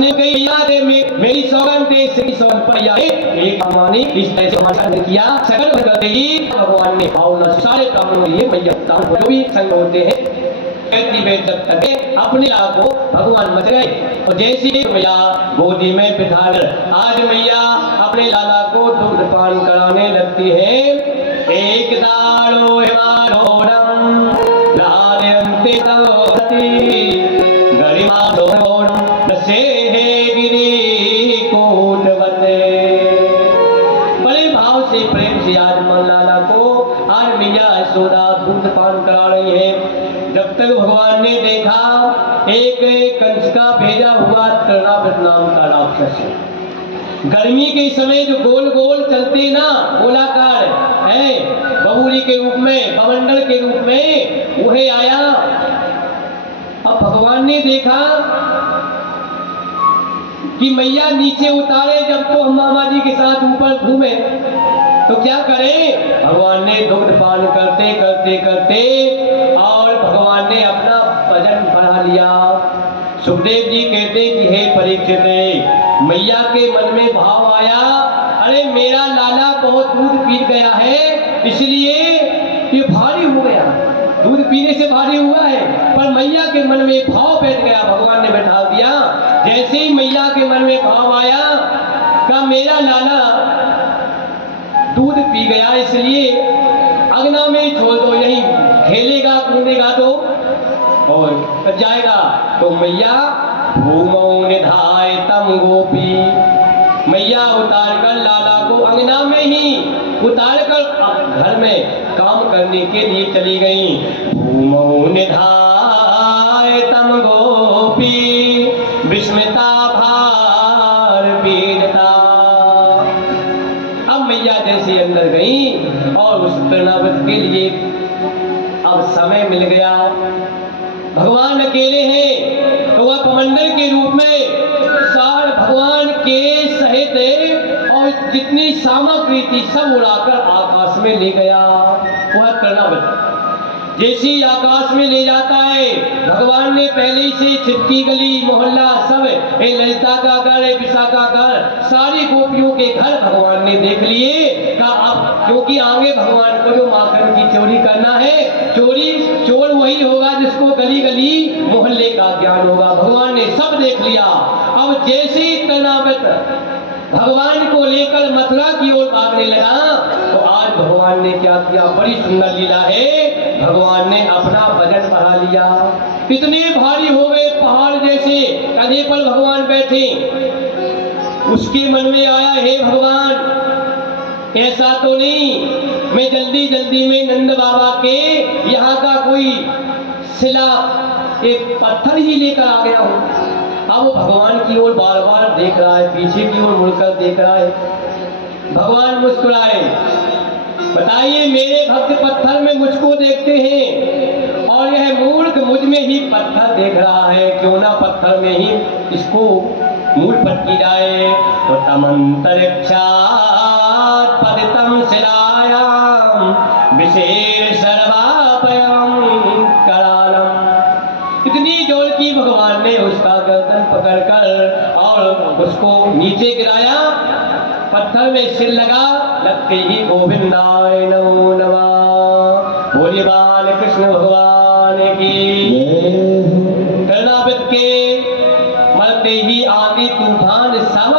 मेरी सौगंध तेरी सौगंध पर एक मानी इस तरह से हमारा किया सकल करते ही भगवान ने भावना सारे कामों के लिए मैया जो भी संग होते हैं अपने आप को भगवान मच गए। और जैसी मैया गोदी में बिठाकर आज मैया अपने लाला को दुग्ध पान कराने लगती है। एक दाड़ो हिमारोरम लालयन्ते तवति गरिमा दोरम नसे प्रेम से आज लाला को आज मैया यशोदा दूध पान करा रही है। जब तक भगवान ने देखा एक कंस का भेजा हुआ तृणावत नाम का राक्षस गर्मी के समय जो गोल गोल चलते ना गोलाकार है बबूली के रूप में कमंडल के रूप में वह आया। अब भगवान ने देखा कि मैया नीचे उतारे जब तो हम मामा जी के साथ ऊपर घूमे तो क्या करें। भगवान ने दुग्ध पान करते करते करते और भगवान ने अपना वजन बढ़ा लिया। सुखदेव जी कहते कि हे परीक्षित मैया के मन में भाव आया अरे मेरा लाला बहुत दूध पी गया है इसलिए ये भारी हो गया दूध पीने से भारी हुआ है। पर मैया के मन में भाव बैठ गया भगवान ने बैठा दिया। जैसे ही मैया के मन में भाव आया का मेरा लाला दूध पी गया इसलिए अगना में ही छोड़ दो यही खेलेगा कूदेगा तो और जाएगा। तो मैया भूमौ निधाय तम गोपी मैया उतार कर लाला को अंगना में ही उतार कर घर में काम करने के लिए चली गई। भूमौ निधाय तम गोपी विस्मिता भार पीड़िता। अब मैया जैसे अंदर गई और उस तृणावत के लिए अब समय मिल गया। भगवान अकेले हैं तो वह कमंडल के रूप में सार भगवान के सहित और जितनी सामग्री थी सब उड़ाकर आकाश में ले गया। वह तृणावत जैसे आकाश में ले जाता है भगवान ने पहले से छिटकी गली मोहल्ला सब ललिता का घर विशाखा घर सारी गोपियों के घर भगवान ने देख लिए का अब क्योंकि आगे भगवान को जो माखन की चोरी करना है चोर वही होगा जिसको गली गली मोहल्ले का ज्ञान होगा। भगवान ने सब देख लिया। अब जैसे ही तृणावत भगवान को लेकर मथुरा की ओर भागने लगा तो आज भगवान ने क्या किया बड़ी सुंदर लीला है। भगवान ने अपना वजन बढ़ा लिया इतने भारी हो गए पहाड़ जैसे कंधे पर भगवान बैठे। उसके मन में आया हे भगवान ऐसा तो नहीं मैं जल्दी जल्दी में नंद बाबा के यहाँ का कोई शिला एक पत्थर ही लेकर आ गया हूँ। अब वो भगवान की ओर बार बार देख रहा है पीछे की ओर मुड़कर देख रहा है। भगवान मुस्कुराए बताइए मेरे भक्त पत्थर में मुझको देखते हैं और यह मूर्ख मुझ में ही पत्थर देख रहा है क्यों ना पत्थर में ही इसको मूल पटकी जाए। तो तमंतरिक्षात् पतितं शिलायां विशेर सर्वाभयं करालम। इतनी जोर की भगवान ने उसका गर्दन पकड़कर और उसको नीचे गिराया पत्थर में सिर लगा लगते ही गोविंदाय नमो नमः बोले बाल कृष्ण भगवान की। तृणावत के मरते ही आंधी तूफान सब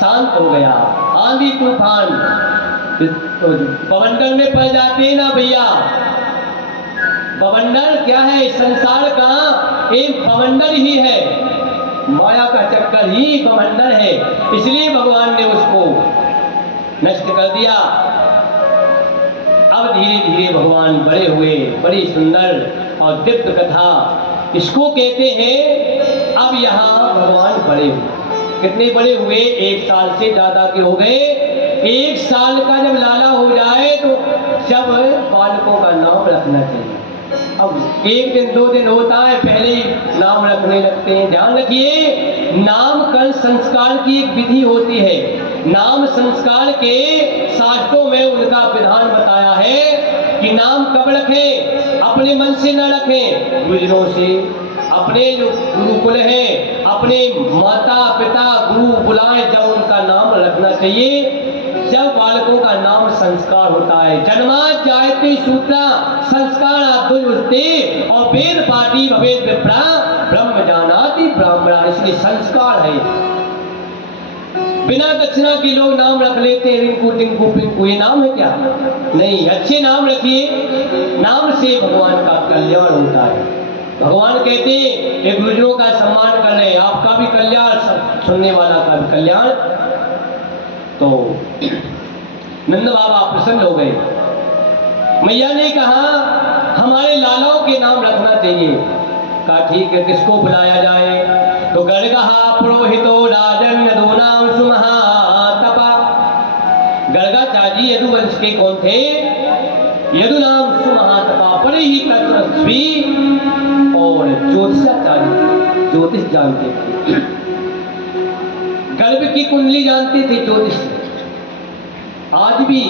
शांत हो गया। आंधी तूफान पवंडर में पड़ जाते हैं ना भैया। पवंडर क्या है संसार का एक पवंडर ही है माया का चक्कर ही पवंडर है इसलिए भगवान ने उसको नष्ट कर दिया। अब धीरे धीरे भगवान बड़े हुए बड़ी सुंदर और दिव्य कथा इसको कहते हैं। अब यहाँ भगवान बड़े हुए कितने बड़े हुए 1 साल से ज्यादा के हो गए। 1 साल का जब लाला हो जाए तो जब बालकों का नाम रखना चाहिए। अब 1 दिन 2 दिन होता है पहले ही नाम रखने लगते हैं। ध्यान रखिए नामकरण संस्कार की एक विधि होती है। नाम संस्कार के शास्त्रों में उनका विधान बताया है कि नाम कब रखें अपने मन से न रखें गुरुजनों से अपने जो गुरुकुल हैं, अपने माता पिता गुरु बुलाए जब उनका नाम रखना चाहिए, जब बालकों का नाम संस्कार होता है। जन्मात् जायते शूद्रा संस्कार आद्युस्ते और वेद पाठी भवेद विप्रा ब्रह्म जानाति ब्राह्मणा, इसलिए संस्कार है। बिना दक्षिणा के लोग नाम रख लेते हैं, रिंकू टिंकू पिंकू, ये नाम है क्या? नहीं, अच्छे नाम रखिए, नाम से भगवान का कल्याण होता है। भगवान कहते हैं एक गुरुजनों का सम्मान कर रहे हैं, आपका भी कल्याण, सुनने वाला का भी कल्याण। तो नंद बाबा प्रसन्न हो गए। मैया ने कहा हमारे लालाओं के नाम रखना चाहिए। कहा ठीक है, किसको बुलाया जाए? तो गर्गहा पुरोहितो राजन यदूनाम सुमहातपा। गर्गाचार्य यदुवंश के कौन थे? यदुनाम सुमहातपा, बड़े ही तपस्वी और ज्योतिषाचार्य, ज्योतिष जानते थे। गर्भ की कुंडली जानते थे ज्योतिष। आज भी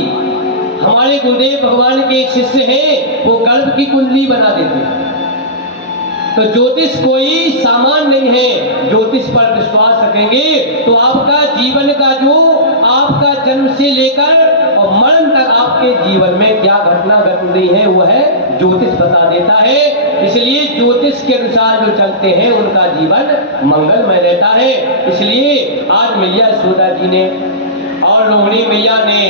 हमारे गुरुदेव भगवान के शिष्य हैं, वो गर्भ की कुंडली बना देते हैं। तो ज्योतिष कोई सामान नहीं है। ज्योतिष पर विश्वास रखेंगे तो आपका जीवन का जो आपका जन्म से लेकर और मरण तक आपके जीवन में क्या घटना घट रही है वह ज्योतिष बता देता है। इसलिए ज्योतिष के अनुसार जो चलते हैं उनका जीवन मंगलमय रहता है। इसलिए आज मैया यशोदा जी ने और रोहिणी मैया ने,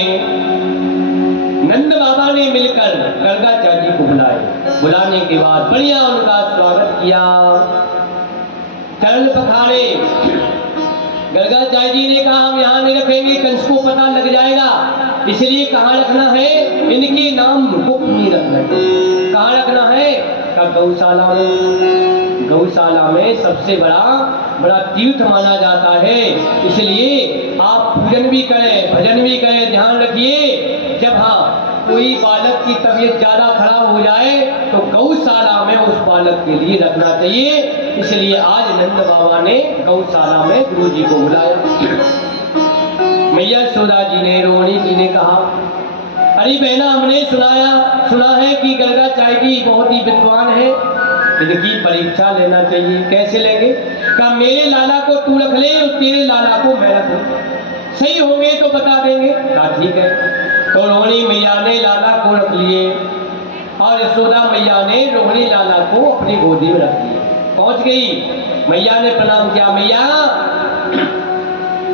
नंद बाबा ने मिलकर गर्गाचार्य जी को बुलाए। बुलाने के बाद बढ़िया उनका स्वागत किया, चरण पखारे। गर्गाचार्य जी ने कहा हम यहाँ नहीं रखेंगे, कंस को पता लग जाएगा, इसलिए कहाँ रखना है? इनके नाम गुप्त नहीं रखना है। कहाँ रखना है? गौशाला में। गौशाला में सबसे बड़ा तीर्थ माना जाता है, इसलिए आप पूजन भी करें, भजन भी करें। ध्यान रखिए, जब कोई बालक की तबीयत ज्यादा खराब हो जाए तो गौशाला में उस बालक के लिए रखना चाहिए। इसलिए आज नंद बाबा ने गौशाला में गुरु जी को बुलाया। मैया यशोदा जी ने, रोहिणी जी ने कहा अरे बहना, हमने सुना है कि गर्गाचार्य जी बहुत ही विद्वान है, इनकी परीक्षा लेना चाहिए। कैसे लेंगे? कहा मेरे लाला को तू रख ले और तेरे लाला को मैं रख लूं, सही होंगे तो बता देंगे। कहा ठीक है। तो रोहिणी मैया ने लाला को रख लिए और यशोदा मैया ने रोहिणी लाला को अपनी गोदी में रख लिया। पहुंच गई, मैया ने प्रणाम किया, मैया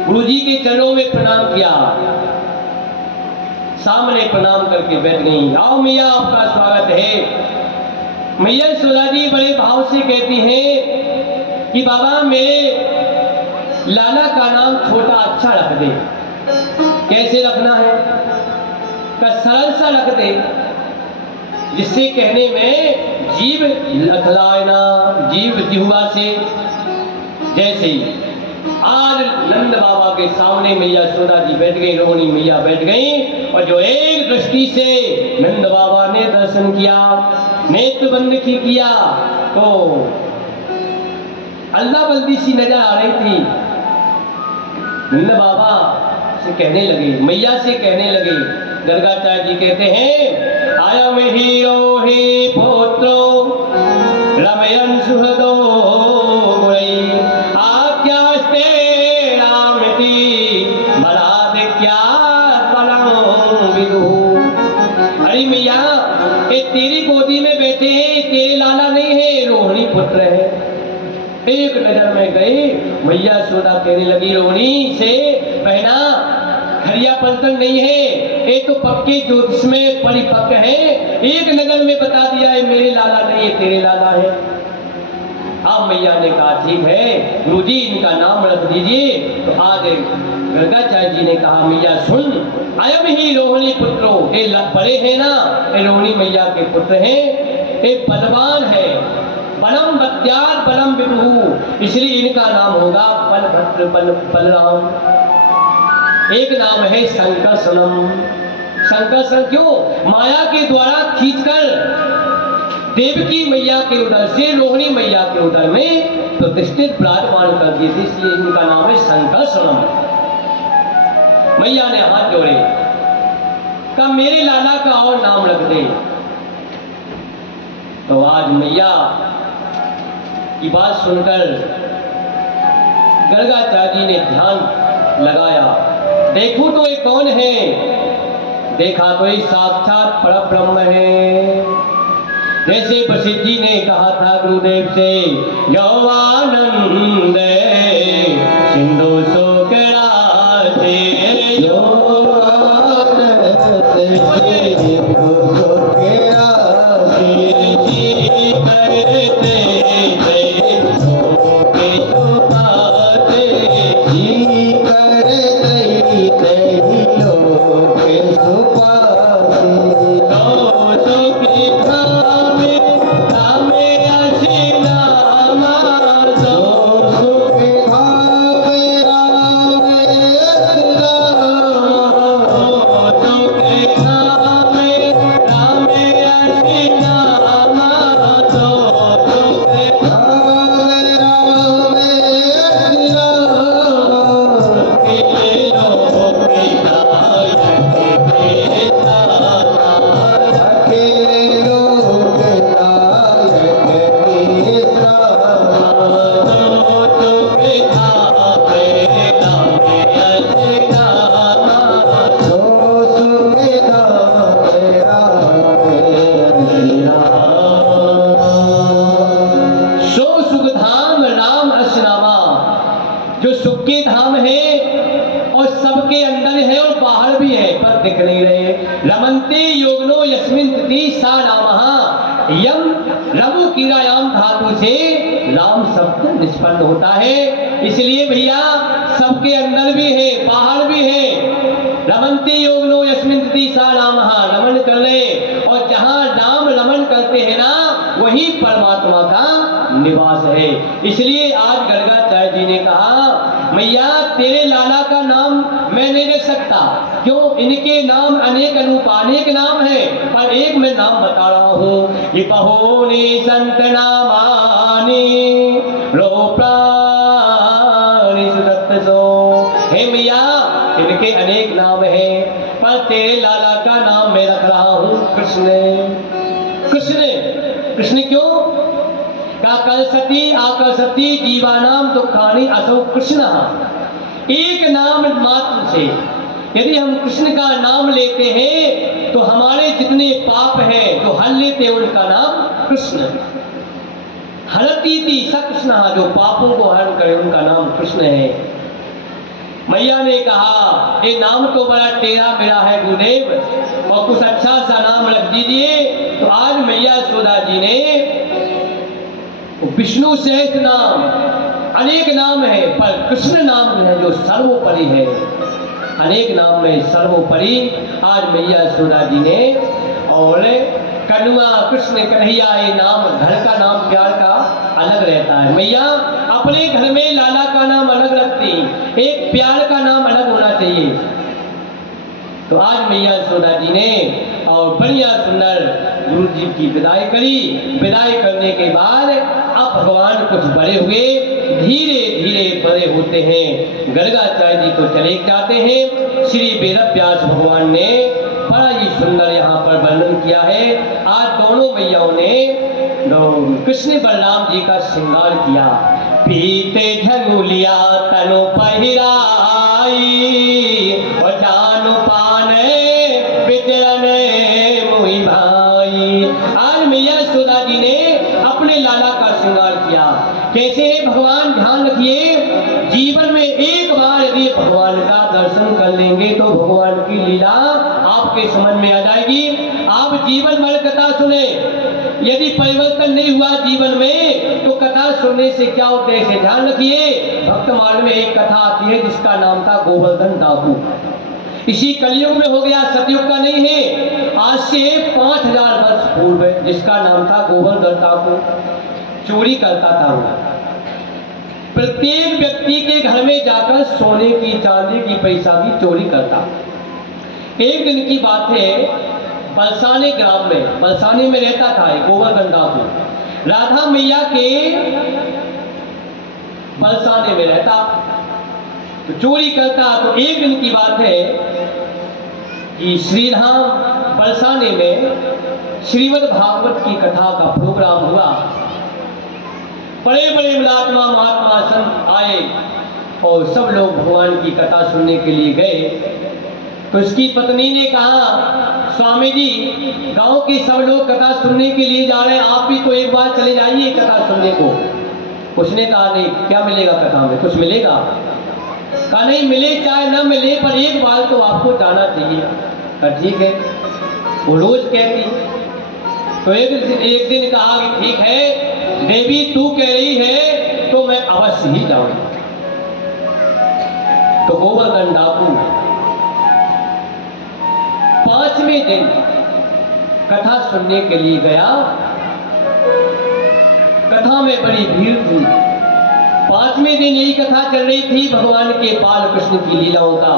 गुरुजी के चरणों में प्रणाम किया, सामने प्रणाम करके बैठ गई। आओ मैया, आपका स्वागत है। मैया यशोदा जी बड़े भाव से कहती हैं कि बाबा मेरे लाला का नाम छोटा अच्छा रख दे। कैसे रखना है? का सरल सा रख दे, जिससे कहने में जीव लथलाए ना, जीव जिह्वा से। जैसे आज नंद बाबा के सामने मैया यशोदा जी बैठ गई, रोहिणी मैया बैठ गई, और जो एक दृष्टि से नंद बाबा ने दर्शन किया, नेत्र बंद किया, तो अल्लाह बल्दी सी नजर आ रही थी। नंद बाबा से कहने लगे, मैया से कहने लगे। गर्गाचार्य जी कहते हैं आया में हीरो ही पुत्रो रमयन सुहदो गुई आज्ञास्ते रामति बलाद क्या बलम विदु। अरे मैया, ये तेरी गोदी में बैठे हैं, तेरे लाला नहीं है, रोहिणी पुत्र है। एक नजर में गई, मैया यशोदा कहने लगी रोहिणी से, बहना खरिया पलटन नहीं है, ये तो पक्के ज्योतिष में परिपक्व है, एक नजर में बता दिया है मेरे लाला नहीं है, तेरे लाला है। अब मैया ने कहा ठीक है गुरुजी, इनका नाम रख दीजिए। तो आज गर्गाचार्य जी ने कहा मैया सुन, अयम ही रोहिणी पुत्रो, ये बड़े हैं ना, ये रोहिणी मैया के पुत्र हैं, ये बलवान है, बलम बत्यार बलम विभु, इसलिए इनका नाम होगा बलभद्र बलराम। एक नाम है संकर्षणम। संकर्षण क्यों? माया के द्वारा खींचकर देवकी मैया के उदर से रोहिणी मैया के उदर में प्रतिष्ठित विराजमान कर दिए थे, इसलिए इनका नाम है संकर्षणम। मैया ने हाथ जोड़े, कहा मेरे लाला का और नाम रख दे। तो आज मैया की बात सुनकर गर्गाचार्य जी ने ध्यान लगाया। देखो तो ये कौन है? देखा तो ये साक्षात परब्रह्म है। जैसे वशिष्ठ जी ने कहा था गुरुदेव से, यौवानंद सिंधु शोक राशि, जो सुख के धाम है और सबके अंदर है और बाहर भी है, पर दिख नहीं रहे। रमन्ते योगनो यस्मिन् तिथि सा नामः। यम रमु कीरायाम धातु से राम शब्द निष्पन्न होता है। इसलिए भैया सबके अंदर भी है, बाहर भी है। रमन्ते योगनो यस्मिन् तिथि सा नामः, नमन कर ले, और जहाँ नाम नमन करते हैं ना, वही परमात्मा का निवास है। इसलिए आज गर्गाचार्य जी ने कहा, मैया तेरे लाला का नाम मैं नहीं रख सकता। क्यों? इनके नाम अनेक अनूप अनेक नाम है, पर एक मैं नाम बता रहा हूँ। ये बहोने संत नामानि रो प्राणि सुदत्त सो। हे मैया इनके अनेक नाम है, पर तेरे लाला का नाम मैं रख रहा हूँ कृष्ण। कृष्ण कृष्ण क्यों? काकलसती आकलसती जीवानाम दुखानि असौ कृष्ण। एक नाम मात्र से यदि हम कृष्ण का नाम लेते हैं तो हमारे जितने पाप हैं जो हर लेते हैं उनका नाम कृष्ण। हरतीति स कृष्ण, जो पापों को हरण करे उनका नाम कृष्ण है। मैया ने कहा ये नाम तो बड़ा टेढ़ा मेरा है गुरुदेव, और कुछ अच्छा सा नाम रख दीजिए। तो आज मैया यशोदा जी ने विष्णु सहस्त्र नाम अनेक नाम है, पर कृष्ण नाम है जो सर्वोपरि है। अनेक नाम में सर्वोपरि आज मैया यशोदा जी ने, और कन्हैया कृष्ण कन्हैया ये नाम, घर का नाम प्यार का अलग रहता है। मैया अपने घर में लाला का नाम अलग रखती, एक प्यार का नाम अलग होना चाहिए। तो आज मैया यशोदा जी ने और बढ़िया सुंदर गुरु जी की विदाई करी। विदाई करने के बाद अब भगवान कुछ बड़े हुए, धीरे धीरे बड़े होते हैं। गर्गाचार्य जी तो चले जाते हैं। श्री वेद व्यास भगवान ने बड़ा ही सुंदर यहाँ पर वर्णन किया है। आज दोनों मैयाओं ने कृष्ण बलराम जी का श्रृंगार किया। पीते झंगुलिया तनु पहिराई, और जानु पाने बिचरने मुहि भाई। आज मैया यशोदा जी ने अपने लाला का श्रृंगार किया। कैसे है भगवान? ध्यान रखिए, जीवन में एक बार यदि भगवान का दर्शन कर लेंगे तो भगवान की लीला आपके समझ में आ जाएगी। आप जीवन भर कथा सुने, यदि परिवर्तन नहीं हुआ जीवन में तो कथा सुनने से क्या उद्देश्य है? ध्यान रखिए, भक्त मार्ग में एक कथा आती है जिसका नाम था गोवर्धन डाकू। इसी कलयुग में हो गया, सतयुग का नहीं है। आज से 5000 वर्ष पूर्व जिसका नाम था गोवर्धन डाकू, चोरी करता था वो। प्रत्येक व्यक्ति के घर में जाकर सोने की चांदी की पैसा की चोरी करता। एक दिन की बात है, बलसाने ग्राम में, बलसाने में रहता था गोवर्धन डाकू। राधा मैया के बलसाने में रहता, तो चोरी करता। तो एक दिन की बात है कि श्रीधाम बलसाने में श्रीमद् भागवत की कथा का प्रोग्राम हुआ। बड़े बड़े महात्मा महात्मा संत आए और सब लोग भगवान की कथा सुनने के लिए गए। तो उसकी पत्नी ने कहा, स्वामी जी गांव के सब लोग कथा सुनने के लिए जा रहे हैं, आप भी तो एक बार चले जाइए कथा सुनने को। उसने कहा नहीं, क्या मिलेगा कथा में, कुछ मिलेगा? कहा नहीं, मिले चाहे न मिले पर एक बार तो आपको जाना चाहिए। कहा ठीक है, वो रोज कहती। तो एक दिन कहा कि ठीक है देवी तू कह रही है तो मैं अवश्य ही जाऊंगा। तो गोवर्धन डाकू 5वें दिन कथा सुनने के लिए गया। कथा में बड़ी भीड़ थी। 5वें दिन यही कथा चल रही थी भगवान के बाल कृष्ण की लीलाओं का।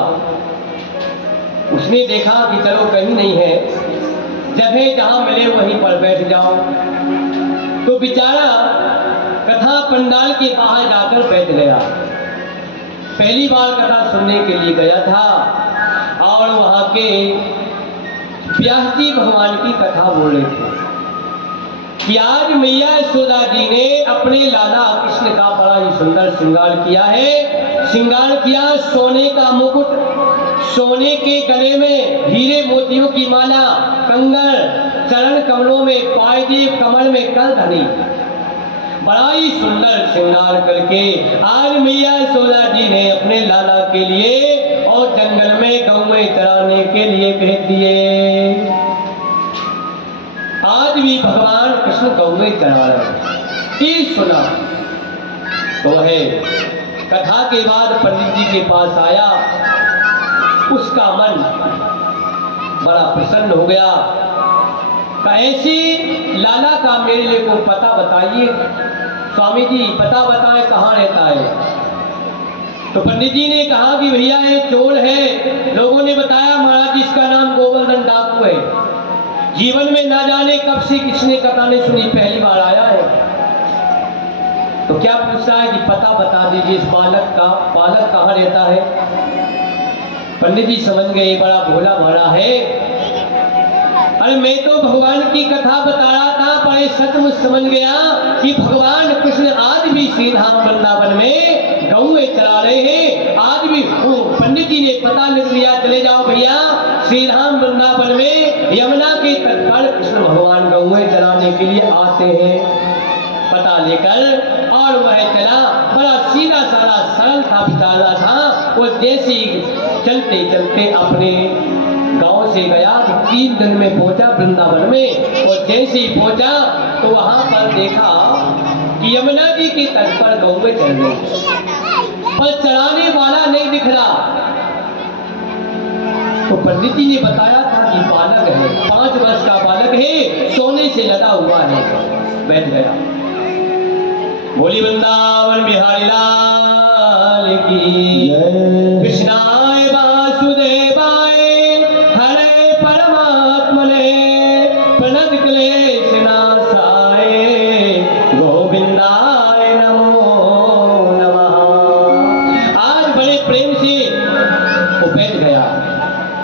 उसने देखा कि चलो कहीं नहीं है, जगह जहां मिले वहीं पर बैठ जाओ। तो बेचारा कथा पंडाल के बाहर जाकर बैठ गया। पहली बार कथा सुनने के लिए गया था और वहां के व्यास जी भगवान की कथा बोल रहे थे कि आज मैया यशोदा जी ने अपने लाला कृष्ण का बड़ा ही सुंदर श्रृंगार किया है। श्रृंगार किया, सोने का मुकुट, सोने के गले में हीरे मोतियों की माला, कंगन, चरण कमलों में पायदीप, कमल में करधनी, बड़ा ही सुंदर श्रृंगार करके आज मैया यशोदा जी ने अपने लाला के लिए और जंगल में गौएं चराने के लिए भेज दिए। आज भी भगवान कृष्ण गौएं चरा रहे। ये सुना तो है कथा के बाद पंडित जी के पास आया। उसका मन बड़ा प्रसन्न हो गया। ऐसे लाला का मेरे लिए को पता बताइए। स्वामी जी पता बताएं कहाँ रहता है। तो पंडित जी ने कहा कि भैया ये चोर है। लोगों ने बताया महाराज इसका नाम गोवर्धन डाकू है। जीवन में ना जाने कब से किसने कथा नहीं सुनी, पहली बार आया है। तो क्या पूछता है कि पता बता दीजिए इस बालक का, बालक कहाँ रहता है। पंडित जी समझ गए बड़ा भोला भाला है। अरे मैं तो भगवान की कथा बता रहा था, पर सचमुच समझ गया कि भगवान कृष्ण आज भी श्री धाम वृंदावन में गौएं चरा रहे हैं। आज भी पंडित जी ने पता लिख लिया, चले जाओ भैया श्री धाम वृंदावन में यमुना के तट पर कृष्ण भगवान गौएं चराने के लिए आते हैं। पता लेकर और वह चला, बड़ा सीधा साधा सरल था, बिचारा था। वो जैसे चलते चलते अपने गांव से गया कि 3 दिन में पहुंचा वृंदावन में। और जैसे ही पहुंचा तो वहां पर देखा कि यमुना जी के तट पर गौएं चल रही, पर चराने वाला नहीं दिख रहा। तो पंडित जी ने बताया था कि बालक है, 5 वर्ष का बालक है, सोने से लगा हुआ है। बैठ गया। बोली वृंदावन बिहारी लाल की जय। कृष्णाय वासुदेवाय हरे परमात्मने प्रणत क्लेश नाशाय गोविंदाय नमो नमः। आज बड़े प्रेम से वो बैठ गया,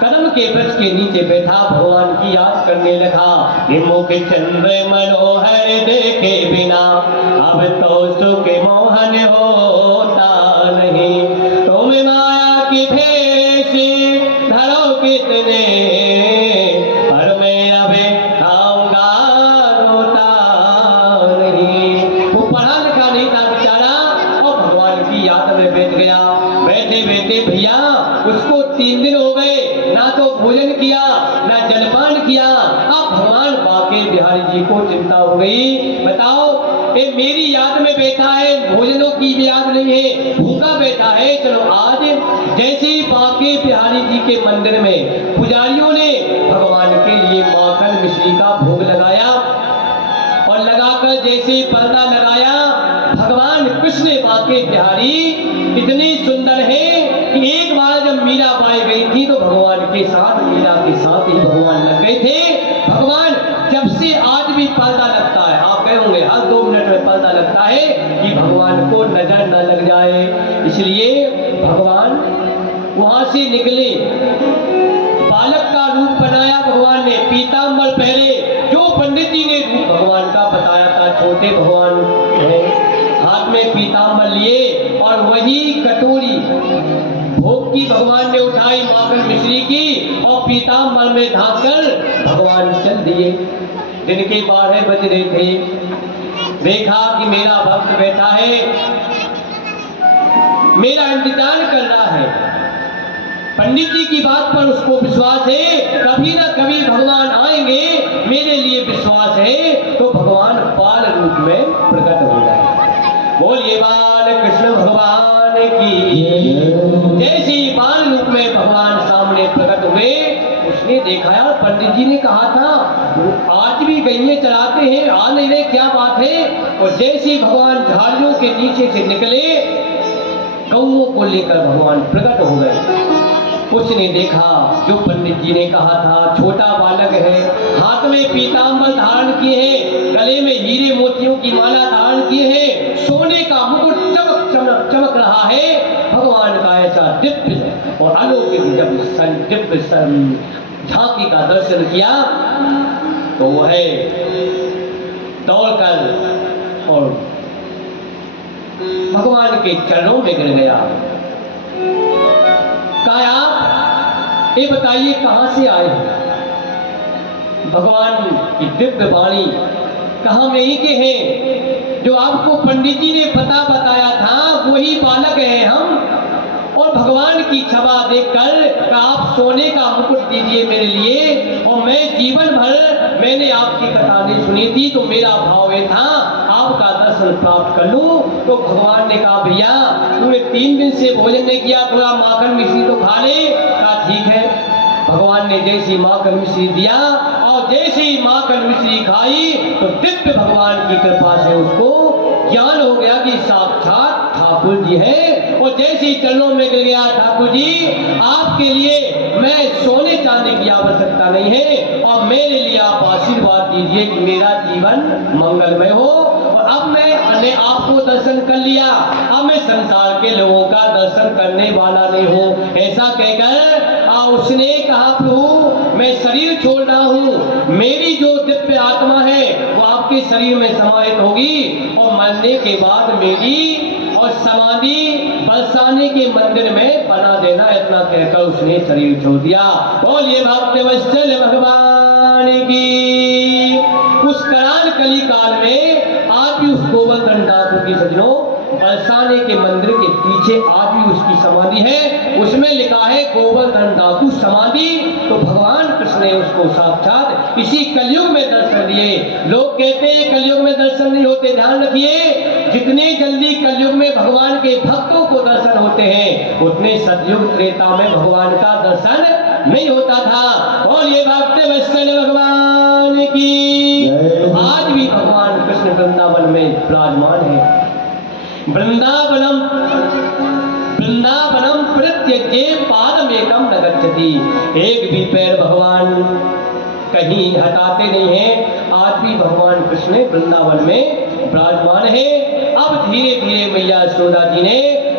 कदम के वृक्ष के नीचे बैठा, भगवान की याद करने लगा। मुख चंद्र मनोहर देखे बिना अब तो सुख मोहन होता नहीं। तुम माया की भेष धरो कितने, पर मैं अब खाऊंगा रोता नहीं। वो पढ़ा लिखा नहीं था बेचारा और भगवान की याद में बैठ गया। बैठे बैठे भैया उसको 3 दिन हो गए, ना तो भोजन किया ना जलपान किया। अब भगवान बाके बिहारी जी को चिंता हो गई। बताओ ये मेरी याद में बैठा है, भोजनों की भी याद नहीं है, भूखा बैठा है। चलो आज जैसे ही बाके बिहारी जी के मंदिर में पुजारियों ने भगवान के लिए माखन मिश्री का भोग लगाया और लगाकर जैसे ही पर्दा लगाया, भगवान कृष्ण बाके बिहारी इतने सुंदर है कि एक बार जब मीराबाई गई थी तो भगवान के साथ, मीरा के साथ ही भगवान लग गए थे। भगवान जब से आज भी पर्दा लगता है, आप कहोगे हर 2 मिनट में पर्दा लगता है कि भगवान को नजर न लग जाए। इसलिए भगवान वहां से निकले, बालक का रूप बनाया भगवान ने, पीतांबर पहले, जो पंडित जी ने रूप भगवान का बताया था, छोटे भगवान है। पीताम्बर लिए और वही कटोरी भोग की भगवान ने उठाई माखन मिश्री की और पीताम्बर में ढांककर भगवान चल दिए। दिन के 12 बज रहे थे। देखा कि मेरा भक्त बैठा है, मेरा इंतजार कर रहा है। पंडित जी की बात पर उसको विश्वास है, कभी ना कभी भगवान आएंगे, मेरे लिए विश्वास है, तो भगवान बाल रूप में प्रकट हो जाए। बोलिए बाल कृष्ण भगवान की। जैसे बाल रूप में भगवान सामने प्रकट हुए, उसने देखा यार पंडित जी ने कहा था वो आज भी गईये चलाते हैं, आ नहीं रहे, क्या बात है। और जैसे भगवान झाड़ियों के नीचे से निकले, गौओं को लेकर भगवान प्रकट हो गए। उसने देखा जो पंडित जी ने कहा था, छोटा बालक है, हाथ में पीताम्बर धारण किए हैं, गले में हीरे मोतियों की माला धारण किए हैं, सोने का मुकुट चमक रहा है। भगवान का ऐसा दिव्य और अलौकिक जब दिव्य झांकी का दर्शन किया तो वह दौड़कर और भगवान के चरणों में गिर गया। कहा आप ये बताइए कहां से आए हैं? भगवान की दिव्य वाणी कहा में ही के हैं, जो आपको पंडित जी ने पता बताया था वही बालक है हम। और भगवान की छवि देखकर आप सोने का मुकुट दीजिए मेरे लिए, और मैं जीवन भर मैंने आपकी कथा नहीं सुनी थी, तो मेरा भाव ये था आपका दर्शन प्राप्त कर लूं। तो भगवान ने कहा भैया तूने 3 दिन से भोजन नहीं किया, थोड़ा माखन मिश्री तो खा ले। कहा ठीक है। भगवान ने जैसी माखन मिश्री दिया और जैसे ही माखन मिश्री खाई तो दिव्य भगवान की कृपा से उसको ज्ञान हो गया कि साक्षात ठाकुर जी है। और जैसे ही चरणों में गिर गया, ठाकुर जी आपके लिए मैं सोने चांदी की आवश्यकता नहीं है, और मेरे लिए आप आशीर्वाद दीजिए कि मेरा जीवन मंगलमय हो। और अब मैंने आपको दर्शन कर लिया, अब मैं संसार के लोगों का दर्शन करने वाला नहीं हूँ। ऐसा कहकर उसने कहा प्रभु मैं शरीर छोड़ रहा हूँ, मेरी जो दिव्य आत्मा है वो आपके शरीर में समाहित होगी, और मरने के बाद मेरी और समाधि बरसाने के मंदिर में बना देना। इतना कहकर उसने शरीर छोड़ दिया। बोलिए भक्त वत्सल भगवान की। उस कराल कली काल में आज भी उस गोवर्धन ठाकुर की सजनों बरसाने के मंदिर के पीछे आज भी उसकी समाधि है, उसमें लिखा है गोवर्धन ठाकुर समाधि। तो भगवान कृष्ण ने उसको साक्षात इसी कलयुग में दर्शन दिए। लोग कहते हैं कलयुग में दर्शन नहीं होते, ध्यान रखिए जितने जल्दी कलयुग में भगवान के भक्तों को दर्शन होते हैं उतने सतयुग त्रेता में भगवान का दर्शन नहीं होता था। और ये भक्त वत्सल भगवान की। आज भी भगवान कृष्ण वृंदावन में विराजमान है। वृंदावनम प्रत्यज्ये पादमेकम न गच्छति। एक भी पैर भगवान कहीं हटाते नहीं हैं। आज भी भगवान कृष्ण वृंदावन में विराजमान है। अब धीरे धीरे मैया यशोदा जी ने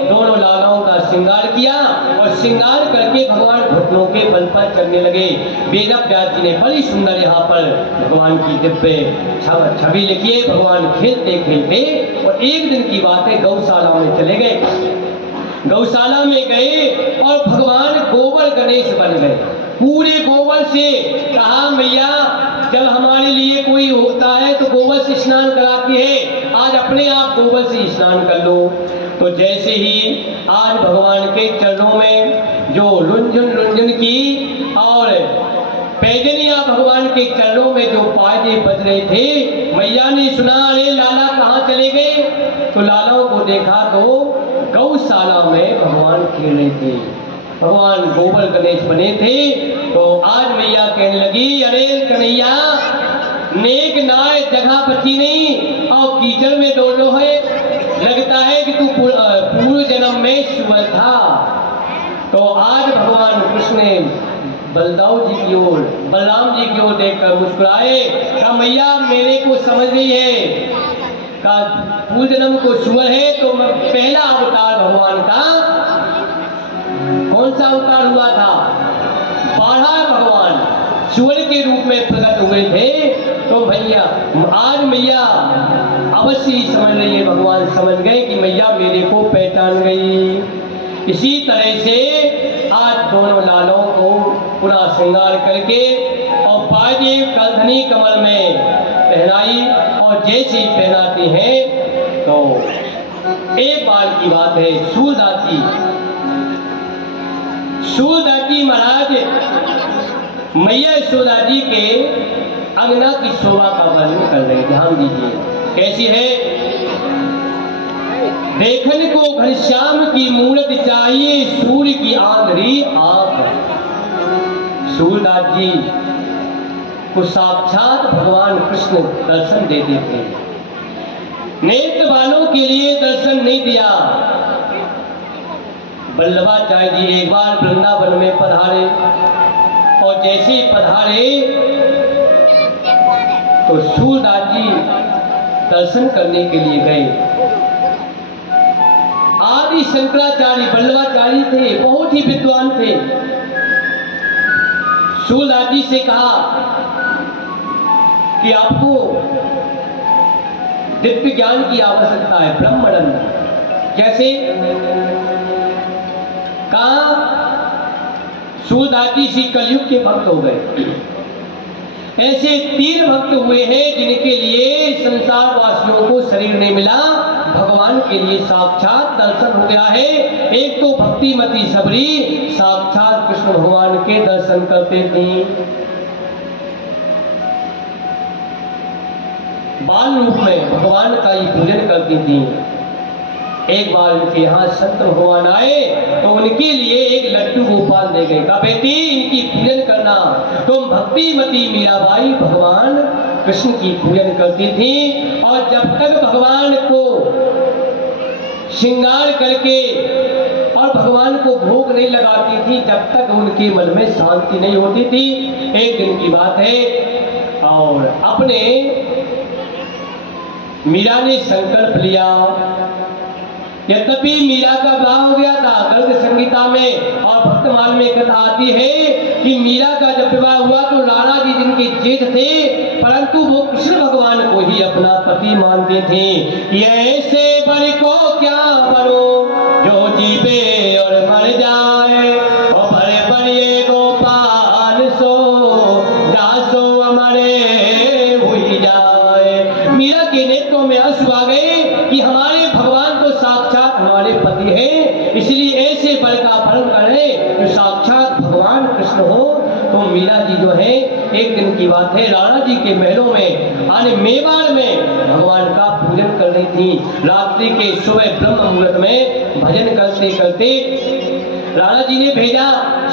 दोनों लालाओं का श्रृंगार किया, और श्रृंगार करके भगवान घुटनों के बल पर चलने लगे। वेद व्यास जी ने बड़ी सुंदर यहाँ पर भगवान की दिव्य छवि लिखी है। भगवान खेलते खेलते, और एक दिन की बात है, गौशाला में चले गए। गौशाला में गए और भगवान गोबर गणेश बन गए। पूरे गोबर से कहा मैया जब हमारे लिए कोई होता है तो गोबर से स्नान कराती है, आज अपने आप गोबर से स्नान कर लो। तो जैसे ही आज भगवान के चरणों में जो रुंझुन की और पैजनिया भगवान के चरणों में जो पाजे बज रहे थे, मैया ने सुना अरे लाला कहाँ चले गए। तो लालाओं को देखा तो गौशाला में भगवान खेल रहे थे, भगवान गोबर गणेश बने थे। तो आज मैया कहने लगी अरे कन्हैया नेक नाय जगह बची नहीं और कीचड़ में डोलो है, लगता है कि तू पूर्व जन्म में सुअर था। तो आज भगवान कृष्ण ने बलदाऊ जी की ओर, बलराम जी की ओर देखकर मुस्कुराए, कहा मैया मेरे को समझ नहीं है, का पूर्व जन्म को सुअर है। तो पहला अवतार भगवान का कौन सा अवतार हुआ था? बाढ़ा भगवान सुअर के रूप में प्रकट हुए थे। तो भैया आज मैया अवश्य समझ रही है भगवान समझ गए कि मैया मेरे को पहचान गई। इसी तरह से आज दोनों लालों को पुनः श्रृंगार करके और पाजे कलधनी कमल में पहनाई, और जैसे ही पहनाती हैं तो एक बार की बात है, सूलदाती महाराज मैया यशोदा जी के अंगना की शोभा का वर्णन कर रहे। ध्यान दीजिए कैसी है। देखन को घनश्याम की मूरत चाहिए, सूर्य की आंधरी आंख। सूरदास जी को साक्षात भगवान कृष्ण दर्शन दे देते, नेत्र वालों के लिए दर्शन नहीं दिया। वल्लभाचार्य जी एक बार वृंदावन में पधारे, और जैसे ही पधारे तो सूरदास जी दर्शन करने के लिए गए। आदि शंकराचार्य वल्लभाचार्य थे, बहुत ही विद्वान थे। सूरदास जी से कहा कि आपको दिव्य ज्ञान की आवश्यकता है, ब्रह्मंड। कैसे? कहा सूरदास जी श्री कलयुग के भक्त हो गए। ऐसे 3 भक्त हुए हैं जिनके लिए संसार वासियों को शरीर नहीं मिला, भगवान के लिए साक्षात दर्शन हो गया है। एक तो भक्तिमती सबरी साक्षात कृष्ण भगवान के दर्शन करते थी, बाल रूप में भगवान का ही पूजन करती थी। एक बार उनके यहाँ संत भगवान आए तो उनके लिए एक लड्डू गोपाल दे गए। कहा बेटी इनकी पूजन करना। तुम भक्तिमती मीराबाई भगवान कृष्ण की पूजन करती थी, और जब तक भगवान को श्रृंगार करके और भगवान को भोग नहीं लगाती थी, जब तक उनके मन में शांति नहीं होती थी। एक दिन की बात है, और अपने मीरा ने संकल्प लिया। यद्यपि मीरा का विवाह हो गया था, गर्ग संगीता में और भक्तमाल में कथा आती है कि मीरा का जब विवाह हुआ तो राणा जी जिनके जेठ थे, परंतु वो कृष्ण भगवान को ही अपना पति मानते थे। ऐसे बर को क्या बनो जो जीवे और मर जाए, और बड़े बड़े गोपाल सो दासो हमारे हुई जाए। मीरा के नेत्रों में आंसू आ गए कि हमारे भगवान तो साक्षात हमारे पति हैं, इसलिए ऐसे बर का फल करें जो साक्षात भगवान कृष्ण हो। तो मीरा जी जो है, एक दिन की बात है, राणा जी के महलों में आने मेवाड़ में भगवान का पूजन कर रही थी। रात्रि के सुबह ब्रह्म मुहूर्त में भजन करते करते राणा जी ने भेजा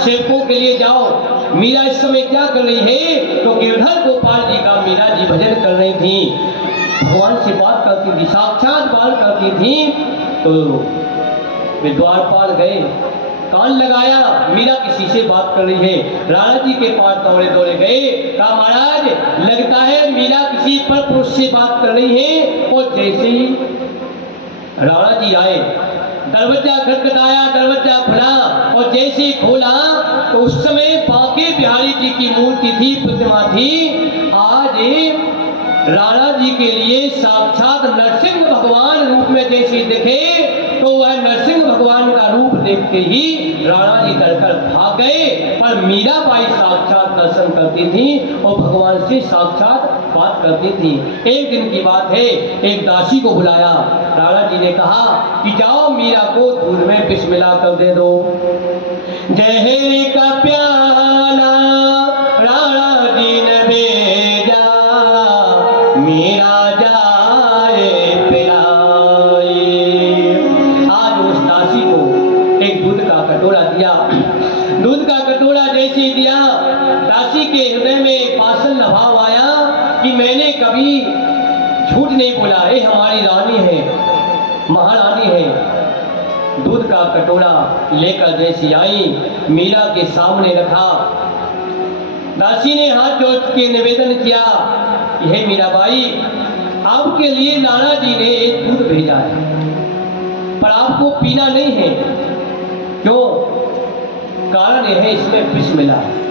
सेवकों के लिए, जाओ मीरा इस समय क्या कर रही है। तो गिरधर गोपाल जी का मीरा जी भजन कर रही थी, भगवान से बात करती थी, साक्षात बात करती थी। तो वे द्वारपाल गए, कान लगाया, मीरा किसी से बात कर रही है। राणा जी के पास दौड़े दौड़े गए, कहा महाराज लगता है मीरा किसी पर पुरुष से बात कर रही है। और जैसे ही राणा जी आए, दरवाजा खटखटाया, दरवाजा खुला, और जैसे ही खोला तो उस समय बांके बिहारी जी की मूर्ति थी, प्रतिमा थी। आज राणा जी के लिए साक्षात नरसिंह भगवान रूप में जैसे दिखे, तो वह नरसिंह भगवान का रूप देखते ही राणा जी डरकर भाग गए। पर मीराबाई साक्षात दर्शन करती थी और भगवान से साक्षात बात करती थी। एक दिन की बात है, एक दासी को बुलाया, राणा जी ने कहा कि जाओ मीरा को दूध में विष मिला कर दे दो। जहर का प्याला राणा जी ने भेजा, मीरा जाए पिलाए। आज उस दासी को एक दूध का कटोरा दिया। दूध का कटोरा जैसे ही दिया, दासी के हृदय में पाषाण भाव आया कि मैंने कभी झूठ नहीं बोला, ये हमारी रानी है, महारानी है। दूध का कटोरा लेकर जैसी आई, मीरा के सामने रखा। दासी ने हाथ जोड़ के निवेदन किया, हे मीराबाई आपके लिए राणा जी ने एक दूध भेजा है, पर आपको पीना नहीं है। क्यों? कारण यह है इसमें विष मिला है।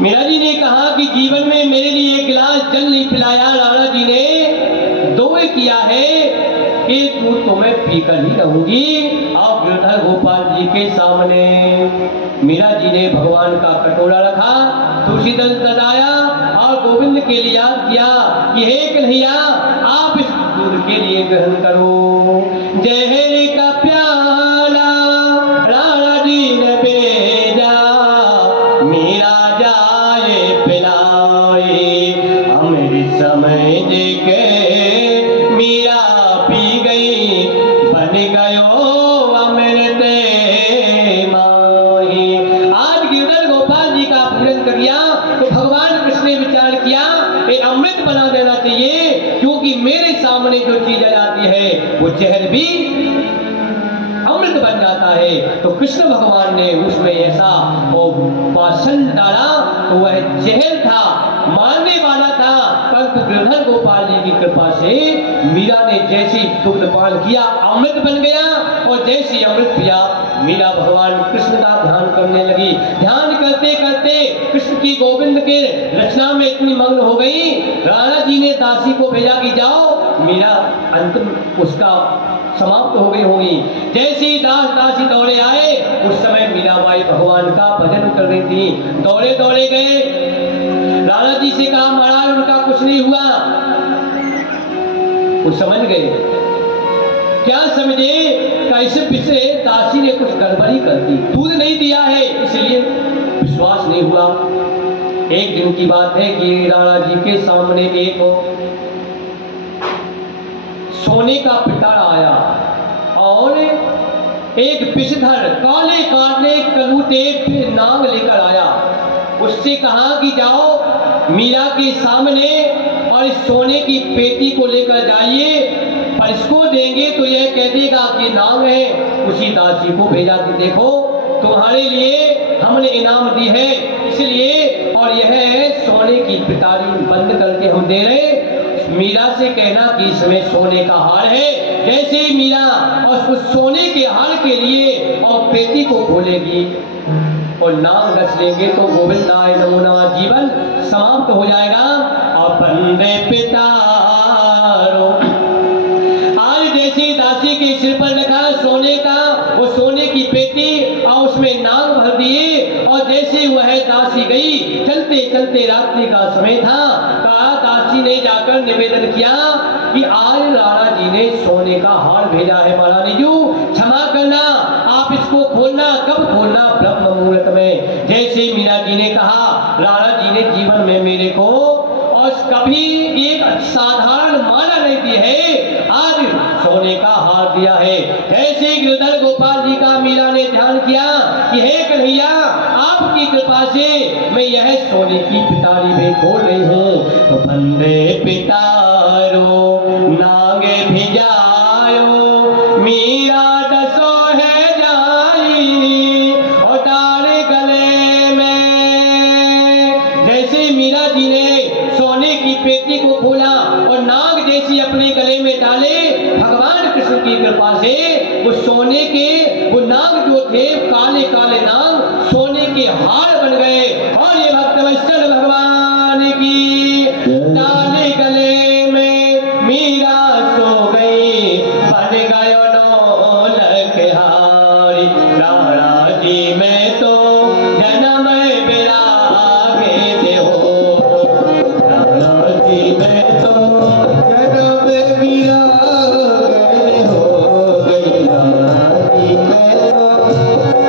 मीरा जी ने कहा कि जीवन में मेरे लिए एक गिलास जल नहीं पिलाया राणा जी ने, 2 योग किया है कि दूध तो मैं पीकर ही रहूंगी। और गिरधर गोपाल जी के सामने मीरा जी ने भगवान का कटोरा रखा, तुलसी दल सजाया और गोविंद के लिए याद किया कि हे कन्हैया आप इस दूध के लिए ग्रहण करो। जहर का प्याला राणा जी ने भेजा, मीरा जाए पिलाए, अमृत समझ के मीरा पी गई, बन गयो अमृत माही। आज गिरधर गोपाल जी का पूजन कर लिया तो भगवान कृष्ण ने विचार किया ये अमृत बना देना चाहिए, क्योंकि मेरे सामने जो चीज आ जाती है वो जहर भी अमृत बन जाता है। तो कृष्ण भगवान ने उसमें ऐसा वो पाषण डाला तो वह जहर था, मारने वाला था, परंतु गिरधर गोपाल जी की कृपा से मीरा ने जैसी दुग्ध पान किया अमृत बन गया, और जैसी अमृत पिया मीरा भगवान कृष्ण का ध्यान करने लगी। ध्यान करते करते कृष्ण की गोविंद के रचना में इतनी मग्न हो गई, राणा जी ने दासी को भेजा कि जाओ, मीरा अंतिम उसका समाप्त हो गई होगी। जैसी दास दासी दौड़े आए उस समय मीराबाई भगवान का भजन कर रही थी, दौड़े दौड़े गए, राणा जी से कहा महाराज उनका कुछ नहीं हुआ। वो समझ गए, क्या समझे, कैसे पिछले दासी ने कुछ गड़बड़ी कर दी, दूध नहीं दिया है इसलिए विश्वास नहीं हुआ। एक दिन की बात है कि राणा जी के सामने एक सोने का पिटारा आया और एक विषधर काले काले कलूटे नाग लेकर आया। उससे कहा कि जाओ मीरा के सामने और इस सोने की पेटी को लेकर जाइए, पर इसको देंगे तो यह कह देगा कि नाग है। उसी दासी को भेजा कि देखो तुम्हारे लिए हमने इनाम दी है इसलिए, और यह सोने की पिटारी बंद करके हम दे रहे, मीरा से कहना कि इसमें सोने का हार है। जैसे ही मीरा और उस सोने के हार के लिए और पेटी को खोलेगी और नाम रच लेंगे तो गोविंदाय नमो नमः जीवन समाप्त हो जाएगा। और बंदे पितारो, आज जैसी दासी के सिर पर रखा सोने का वो सोने की पेटी और उसमें नाग भर दिए, और जैसे वह दासी गई, चलते चलते रात्रि का समय था, कहा दासी ने जाकर निवेदन किया कि आज राणा जी ने सोने का हार भेजा है, महारानी जी क्षमा करना, आप इसको खोलना, कब खोलना, ब्रह्म मुहूर्त में। जैसे मीरा जी ने कहा राणा जी ने जीवन में मेरे को और कभी एक साधारण माला नहीं दी है, आज सोने का हार दिया है। ऐसे गिरधर गोपाल जी का मीरा ने ध्यान किया कि हे कन्हैया आपकी कृपा से मैं यह सोने की पिटारी भी खोल रही हूँ। तो बंदे पिटारो नागे भिजायो, मीरा दसो है जाई और डाले गले में। जैसे मीरा जी ने सोने की पेटी को खोला और नाग जैसी अपने गले में डाले, भगवान कृष्ण की कृपा से वो सोने के वो नाग जो थे काले काले नाग सोने के हार बन गए। और ये भक्तवत्सल भगवान की डाले गले में मीरा सो गई, बन गयो ढोलक हारी। राणा जी में तो जन्म बिरागे दे हो, राणा जी में तो जन्म बिरागे हो गई, राणा जी में तो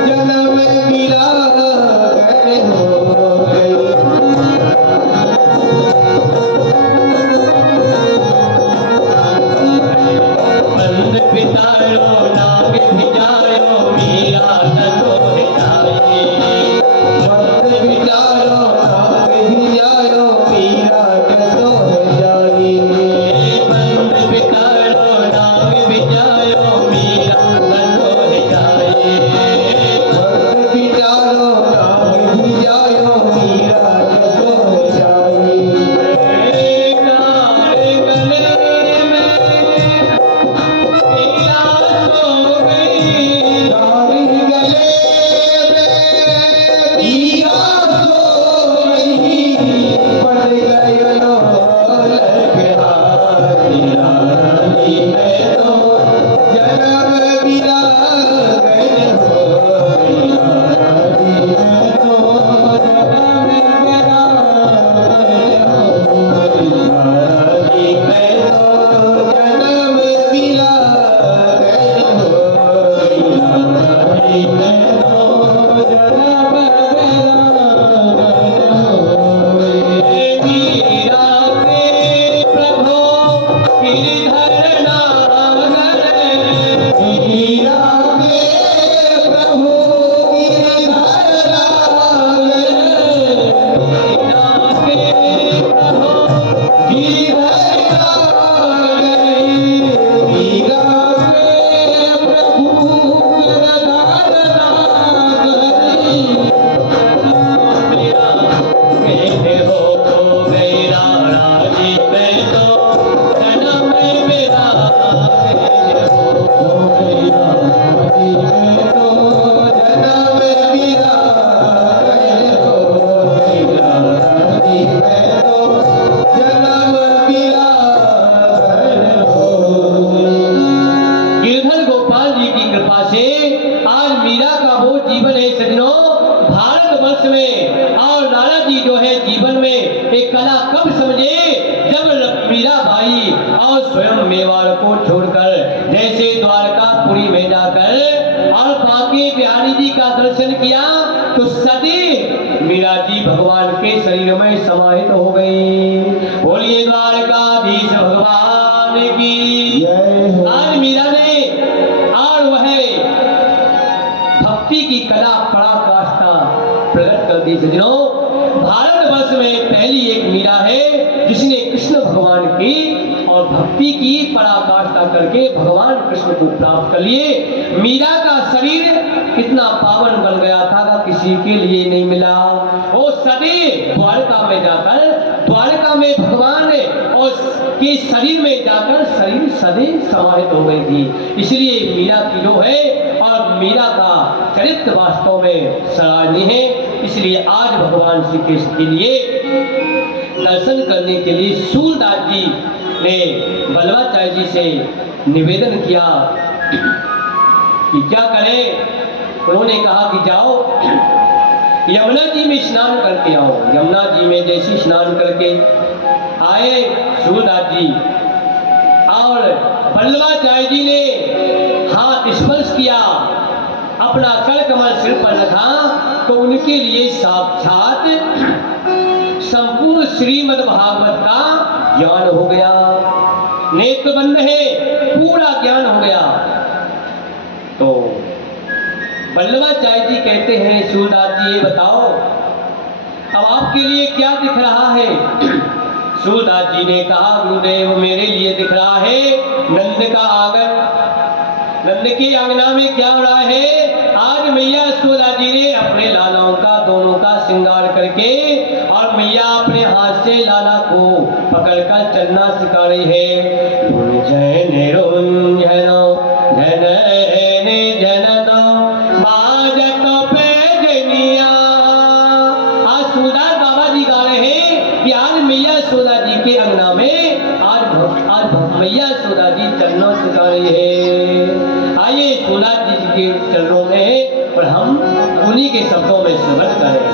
जन्म बिरागे हो गई। से आज मीरा का वो जीवन है सजनों भारतवर्ष में। और लाला जी जो है जीवन में एक कला कब समझे जब मीरा बाई और स्वयं मेवाड़ को छोड़कर जैसे द्वारकापुरी में जाकर और बांके बिहारी जी का दर्शन किया तो सदी मीरा जी भगवान के शरीर में समाहित हो गई। बोलिए द्वारकाधीश भगवान की आज मीरा ने और वह भक्ति की कला पराकाष्ठा प्रकट कर दी सजनों। भारतवर्ष में पहली एक मीरा है जिसने कृष्ण भगवान की और भक्ति की पराकाष्ठा करके भगवान कृष्ण को प्राप्त कर लिए। मीरा का शरीर कितना पावन बन गया था कि किसी के लिए नहीं मिला। वो सदी द्वारका में जाकर द्वारका में भगवान और के शरीर में जाकर शरीर सदी समाहित हो गई थी। इसलिए मीरा की जो है और मीरा का चरित्र वास्तव में सराहनीय है। इसलिए आज भगवान श्री कृष्ण के लिए दर्शन करने के लिए सूरदास जी ने बल्लभाचार्य जी से निवेदन किया कि क्या करें। उन्होंने कहा कि जाओ यमुना जी में स्नान करके आओ। यमुना जी में जैसे स्नान करके आए सूरदास जी और बल्लभाचार्य जी ने हाथ स्पर्श किया, अपना कर कमल सिर पर रखा तो उनके लिए साक्षात संपूर्ण श्रीमद् भागवत का ज्ञान हो गया। नेत्र बंद है, पूरा ज्ञान हो गया। तो बल्लभाचार्य जी कहते हैं सूरदास जी ये बताओ अब आपके लिए क्या दिख रहा है। सूरदास जी ने कहा गुरुदेव मेरे लिए दिख रहा है नंद का आंगन। नंद के अंगना में क्या हो रहा है आज मैया यशोदा जी ने अपने लालाओं का दोनों का श्रृंगार करके और मैया अपने हाथ से लाला को पकड़कर चलना सिखा रही है। जय रुंझनो जन जन बाजत पे जनिया। आज सूरदास बाबा जी गा रहे हैं कि आज मैया यशोदा जी के अंगना में आज मैया यशोदा जी चलना सिखा रही है। आइए सूरदास जी के चरणों में और हम उन्हीं के शब्दों में श्रवण करें।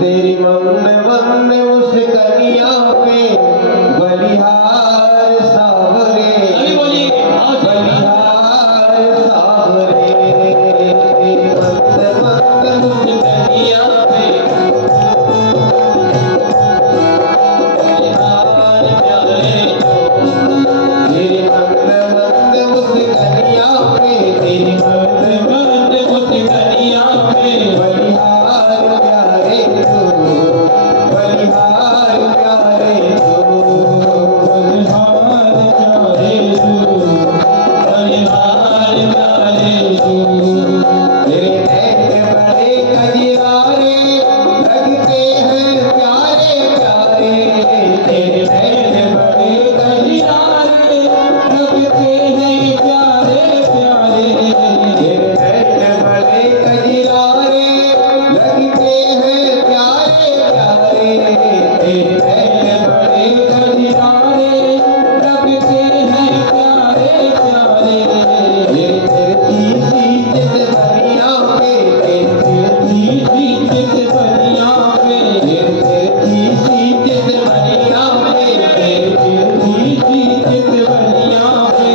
तेरी मंद मंद उस कन्या पे बलिहार सावरे बलिहार सावरे मंद मंद उस कन्या पे बलिहार प्यारे तेरी मंद मंद उस कन्या पे तेरी मंद मंद उस कन्या पे बलिहार प्यारे बलिहार प्यारे बलिहार प्यारे तेरे नैन बड़े कजरारे लगते हैं प्यारे प्यारे तेरे नैन बड़े कजरारे लगते हैं प्यारे प्यारे तेरे नैन बड़े कजरारे लगते हैं प्यारे प्यारे तेरे नैन बड़े कजरारे लगते हैं प्यारे प्यारे तेरी सीत बनिया पे तेरी सीत बनिया पे तेरी सीत बनिया पे तेरी सीत बनिया पे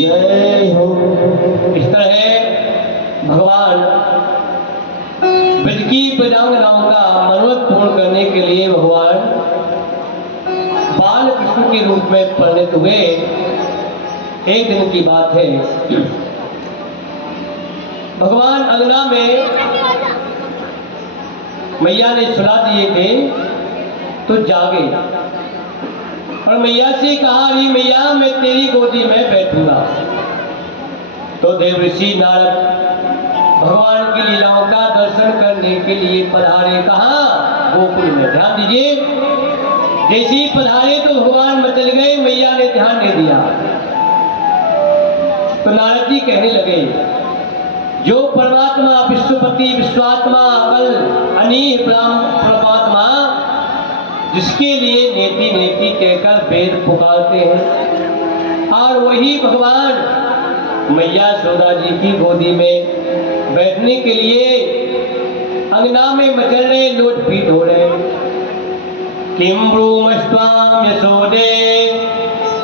जय हो। इस तरह भगवान ब्रज की पदांगनाओं का मनोरथ पूर्ण करने के लिए भगवान बाल कृष्ण के रूप में परिणत हुए। एक दिन की बात है, भगवान अंगना में मैया ने सुला दिए थे तो जागे और मैया से कहा, अरे मैया मैं तेरी गोदी में बैठूंगा। तो देवर्षि नारद भगवान की लीलाओं का दर्शन करने के लिए पधारे। कहा? गोकुल में। ध्यान दीजिए, जैसे ही पधारे तो भगवान मचल गए, मैया ने ध्यान नहीं दिया। तो नारद जी कहने लगे, जो परमात्मा विश्वपति विश्वात्मा अकल अनीह परमात्मा जिसके लिए नेति नेति कहकर वेद पुकारते हैं, और वही भगवान मैया यशोदा जी की गोदी में बैठने के लिए अंगना में मचल रहे, लोट पीट हो रहे। किम ब्रूमस्त्वाम यशोदे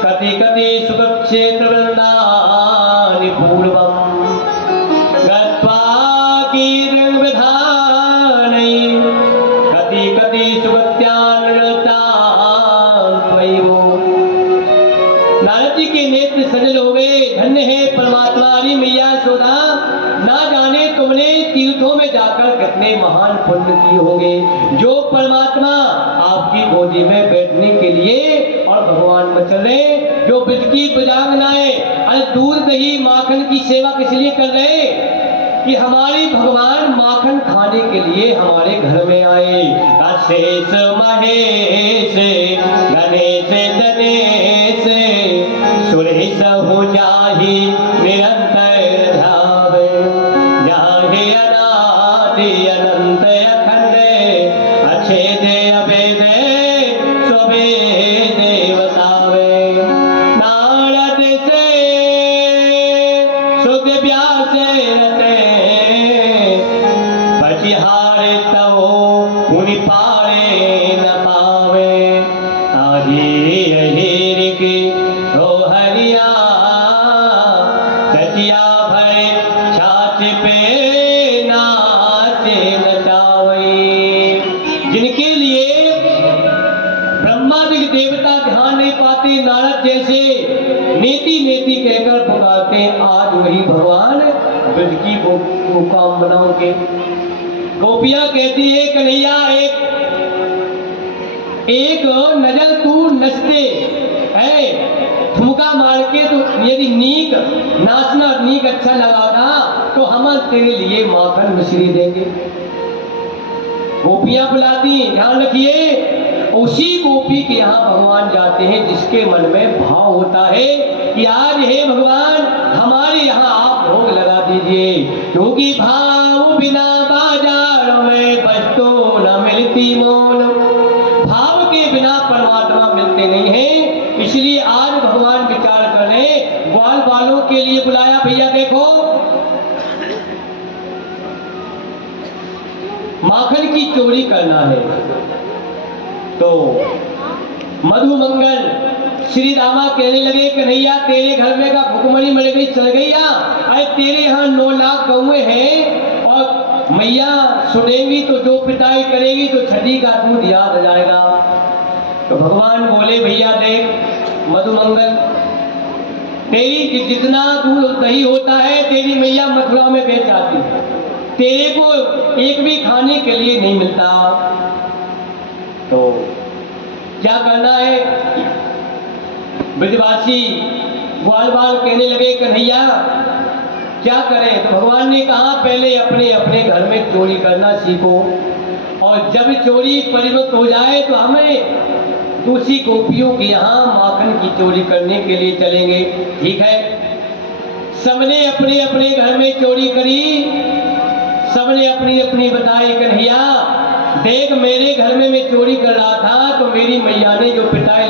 कति कति सुखक्षेत्र वृंदानि पूर्वम् गत्वा कीर्तिं विधानै कति कति सुगत्यान् नृतान् त्वयिवो। नारद जी के नेत्र सजल हो गए। धन्य है परमात्मा, हरि मैया यशोदा, ना जाने तुमने तीर्थों में जाकर कितने महान पुण्य किए होंगे, जो परमात्मा आपकी गोदी में बैठने के लिए और भगवान मचल रहे, जो ब्रज की प्रजांगनाएं अरे दूध दही माखन की सेवा किस लिए कर रहे कि हमारे भगवान माखन खाने के लिए हमारे घर में आए। अशेष महेश गणेश गणेश सुरेश हो जाहि निरंतर धावे जाहि अनादि अनंत अखंड अछेद अभेद स्वभेद बतावे। नारद से सुख व्यास रते पचिहारे तवो मुनि पारे न पावे। आही अहिर की हो हरिया सचिया भरे छाछ पे नाचे नचावे। जिनके लिए ब्रह्मादि देवता ध्यान नहीं पाते, नारद जैसे नेति नेति कहकर पुकारते, आज वही भगवान ब्रज की कामनाओं के। गोपियां कहती है, कन्हैया एक नजर तू नचते है, ठुमका मार के तो यदि नीक नाचना नीक अच्छा लगा था तो हम तेरे लिए माखन मिश्री देंगे। गोपियां बुलाती, ध्यान रखिए, उसी गोपी के यहाँ भगवान जाते हैं जिसके मन में भाव होता है कि आज हे भगवान हमारे यहाँ आप भोग लगा दीजिए, क्योंकि भाव बिना बाजार में वस्तु न मिलती मोल। भाव के बिना परमात्मा मिलते नहीं है, इसलिए आज भगवान विचार करें, ग्वाल बालों के लिए बुलाया। भैया देखो, माखन की चोरी करना है। तो मधु मंगल श्री रामा कहने लगे, कन्हैया तेरे घर में का भुखमरी मर गई चल गई या? अरे तेरे यहाँ 9 लाख गौएं हैं और मैया सुनेगी तो जो पिटाई करेगी तो छठी का दूध याद आ जाएगा। तो भगवान बोले, भैया देख मधुमंगल, तेरी जितना दूध दही होता है तेरी मैया मथुरा में बेच जाती है, तेरे को एक भी खाने के लिए नहीं मिलता। तो क्या करना है? ब्रजवासी ग्वाल बाल कहने लगे, कन्हैया क्या करें? तो भगवान ने कहा, पहले अपने अपने घर में चोरी करना सीखो, और जब चोरी परिणत हो जाए तो हमें दूसरी गोपियों के यहाँ माखन की चोरी करने के लिए चलेंगे। ठीक है, सबने अपने अपने घर में चोरी करी, सबने अपनी अपनी बताई। कन्हैया देख, मेरे घर में मैं चोरी कर रहा था तो मेरी मैया ने जो पिटाई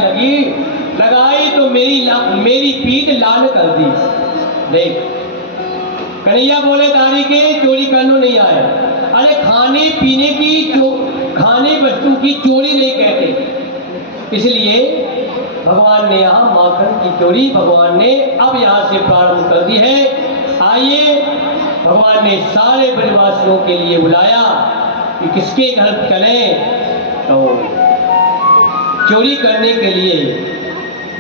लगाई तो मेरी पीठ लाल कर दी। देख, कन्हैया बोले, दारी के चोरी करने नहीं आया। अरे खाने पीने की खाने वस्तु की चोरी नहीं कहते, इसलिए भगवान ने यहाँ माखन की चोरी भगवान ने अब यहाँ से प्रारंभ कर दी है। आइए, भगवान ने सारे ब्रजवासियों के लिए बुलाया कि किसके घर चलें, तो चोरी करने के लिए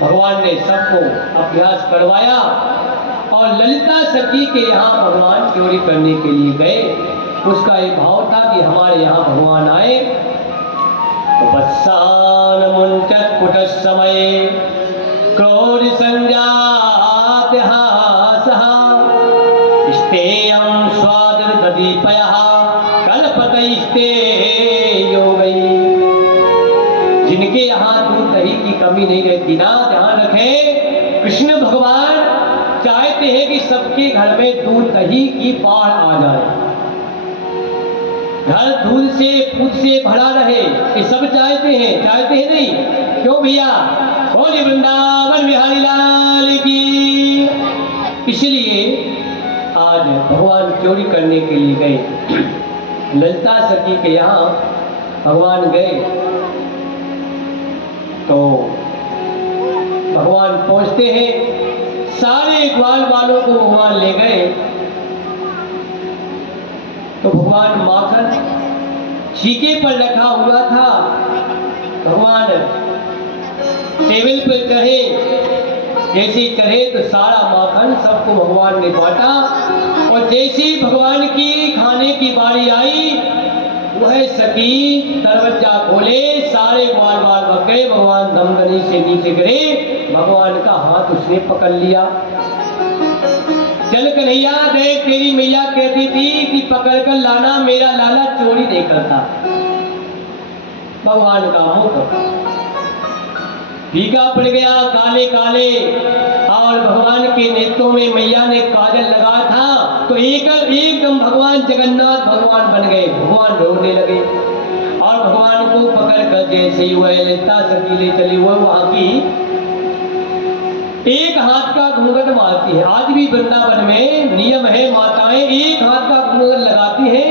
भगवान ने सबको अभ्यास करवाया और ललिता सखी के यहाँ भगवान चोरी करने के लिए गए। उसका एक भाव था कि हमारे यहाँ भगवान आए। तो वत्सान मुंचत कुट समय क्रोध संजात हासः स्तेयं स्वाद प्रदीपयः कल्पतैस्ते योगैः। जिनके यहाँ दूध दही की कमी नहीं रहती ना, ध्यान रखें, कृष्ण भगवान चाहते हैं कि सबके घर में दूध दही की बाढ़ आ जाए, घर दूध से पूत से भरा रहे, ये सब चाहते हैं नहीं? क्यों भैया? बोले वृंदावन बिहारी लाल की। इसलिए आज भगवान चोरी करने के लिए गए। ललिता सखी के यहाँ भगवान गए तो भगवान पहुंचते हैं, सारे ग्वाल वालों को भगवान ले गए। तो भगवान माखन छीके पर रखा हुआ था, भगवान टेबल पर चढ़े, जैसे चढ़े तो सारा माखन सबको भगवान ने बांटा। और जैसे भगवान की खाने की बारी आई, वह सखी दरवाजा खोले, सारे ग्वाल बाल भग गए। भगवान दमदनी से नीचे गिरे, भगवान का हाथ उसने पकड़ लिया। चल कन्हैया, देख तेरी मैया कहती थी कि पकड़ कर लाना, मेरा लाला चोरी नहीं करता। भगवान का मुख फीका पड़ गया, काले काले, और भगवान के नेत्रों में मैया ने काजल लगा था तो एकदम भगवान जगन्नाथ भगवान बन गए। भगवान रोने लगे और भगवान को पकड़ कर जैसे ही वह ललिता सखी ले चली, वह वहां की एक हाथ का घूंघट मारती है। आज भी वृंदावन में नियम है, माताएं एक हाथ का घूंघट लगाती हैं।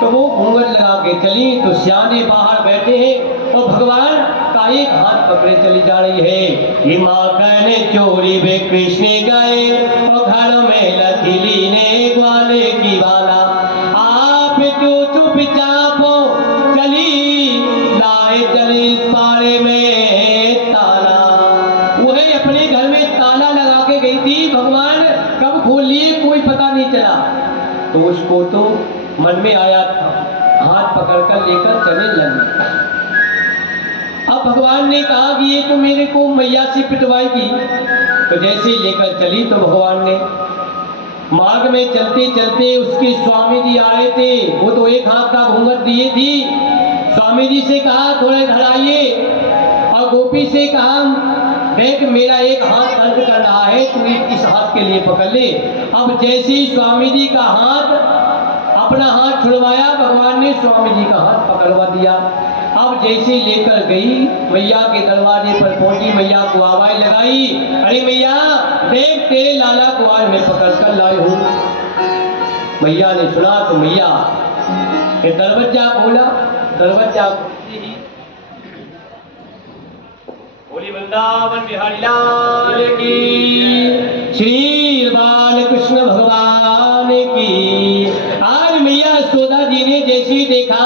तो वो घूंघट लगा के चली तो सियाने बाहर बैठे हैं और भगवान का एक हाथ पकड़े चली जा रही है। ये माखन चोरी वे कृष्ण गए और घर में लखीली ने ग्वाले की वाला, आप जो चुपचाप चली लाए चली पारे में ताला। वह अपने घर में ताला लगा के गई थी, भगवान कब खोल लिए कोई पता नहीं चला। तो उसको तो मन में आया था, हाथ पकड़कर लेकर चले लगी। अब भगवान ने कहा कि ये तो मेरे को मैया से पिटवाएगी। तो जैसे लेकर चली तो भगवान ने मार्ग में चलते चलते उसके स्वामी जी आ रहे थे, वो तो एक हाथ का घूंघट दिए थी। स्वामी जी से कहा थोड़े इधर आइए, और गोपी से कहा देख मेरा एक हाथ दर्द कर रहा है, तू इस हाथ के लिए पकड़ ले। अब जैसे ही स्वामी जी का हाथ अपना हाथ छुड़वाया, भगवान ने स्वामी जी का हाथ पकड़वा दिया। अब जैसे लेकर गई मैया के दरवाजे पर पहुंची, मैया को आवाज लगाई, अरे मैया देख तेरे लाला को आज मैं पकड़ कर लाई हूँ। मैया ने सुना तो मैया के दरवाजा खोला, दरवाजा खोलते ही बोली वृंदावन बिहारी लाल की, श्री बाल कृष्ण भगवान की। आज मैया यशोदा जी ने जैसे देखा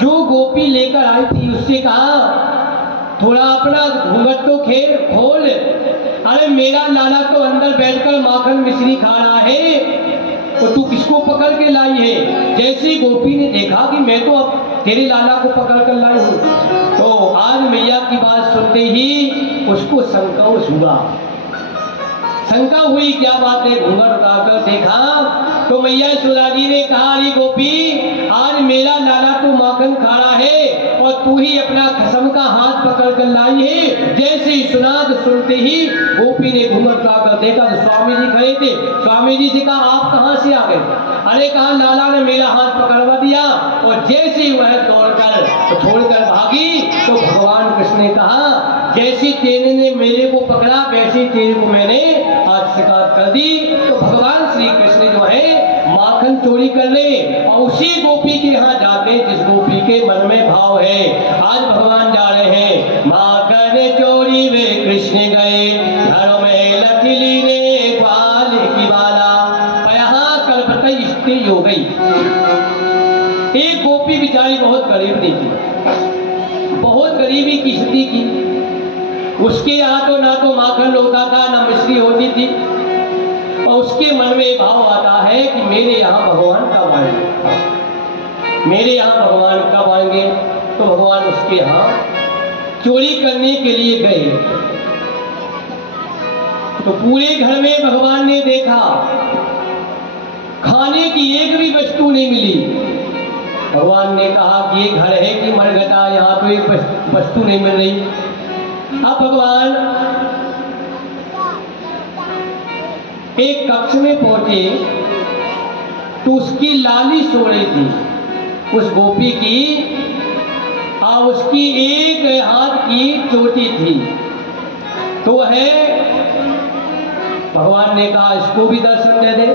जो गोपी लेकर आई थी, उससे कहा थोड़ा अपना घूंघट तो खोल, अरे मेरा लाला तो अंदर बैठकर माखन मिश्री खा रहा है, तो तू किसको पकड़ के लाई है? जैसी गोपी ने देखा कि मैं तो अब तेरे लाला को पकड़ कर लाई हूँ, तो आज मैया की बात सुनते ही उसको संकोच हुआ। शंका हुई क्या बात है, घूंघट उठाकर देखा तो मैया यशोदा जी ने कहा अरे गोपी, आज मेरा लाला तो माखन खा रहा है और तू ही अपना खसम का हाथ पकड़ कर लाई है। जैसे ही सुना तो सुनते ही गोपी ने घूंघट उठाकर देखा तो स्वामी जी खड़े थे। स्वामी जी से कहा आप कहाँ से आ गए? अरे कहा लाला ने मेरा हाथ पकड़वा दिया। और जैसे ही वह दौड़कर तो छोड़कर भागी तो भगवान कृष्ण ने कहा जैसे तेरे ने मेरे को पकड़ा वैसे तेरे को मैंने आज शिकार कर दी। तो भगवान श्री कृष्ण जो है माखन चोरी करने और उसी गोपी के यहाँ जाते जिस गोपी के मन में भाव है। आज भगवान जा रहे हैं, माखन चोरी वे कृष्ण गए, घर में लकीली ने ग्वाल की बाला, यहाँ कलपत स्त्री हो गई। एक गोपी बेचारी बहुत गरीब नहीं थी, बहुत गरीबी की स्थिति की। उसके यहाँ तो ना तो माखन होता था ना मिश्री होती थी, और उसके मन में भाव आता है कि मेरे यहाँ भगवान कब आएंगे, मेरे यहाँ भगवान कब आएंगे। तो भगवान उसके यहाँ चोरी करने के लिए गए। तो पूरे घर में भगवान ने देखा, खाने की एक भी वस्तु नहीं मिली। भगवान ने कहा कि ये घर है कि मरघटा, यहाँ तो एक वस्तु नहीं मिल रही। अब भगवान एक कक्ष में पहुंचे तो उसकी लाली सो रही थी, उस गोपी की, और उसकी एक हाथ की चोटी थी। तो है भगवान ने कहा इसको भी दर्शन दे दे।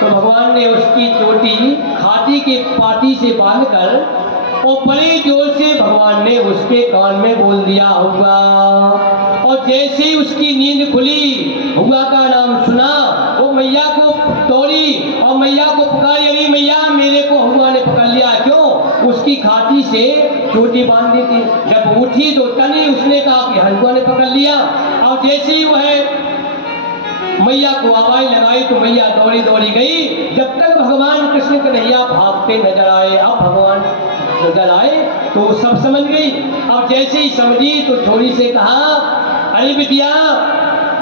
तो भगवान ने उसकी चोटी खाटी के पाटी से बांधकर और बड़े जोर से भगवान ने उसके कान में बोल दिया हुआ, और जैसे ही उसकी नींद खुली, हुआ का नाम सुना, वो मैया को दौड़ी और मैया को पुकारी, अरे मैया मेरे को हुआ ने पकड़ लिया। क्यों? उसकी खाटी से चोटी बांध दी थी। जब उठी तो तनी उसने कहा कि हुआ ने पकड़ लिया, और जैसे ही वह मैया को आवाज लगाई तो मैया दौड़ी दौड़ी गई। जब तक भगवान कृष्ण कन्हैया भागते नजर आए, अब भगवान नजर आए तो सब समझ गई। अब जैसे ही समझी तो छोरी से कहा, अरे बिटिया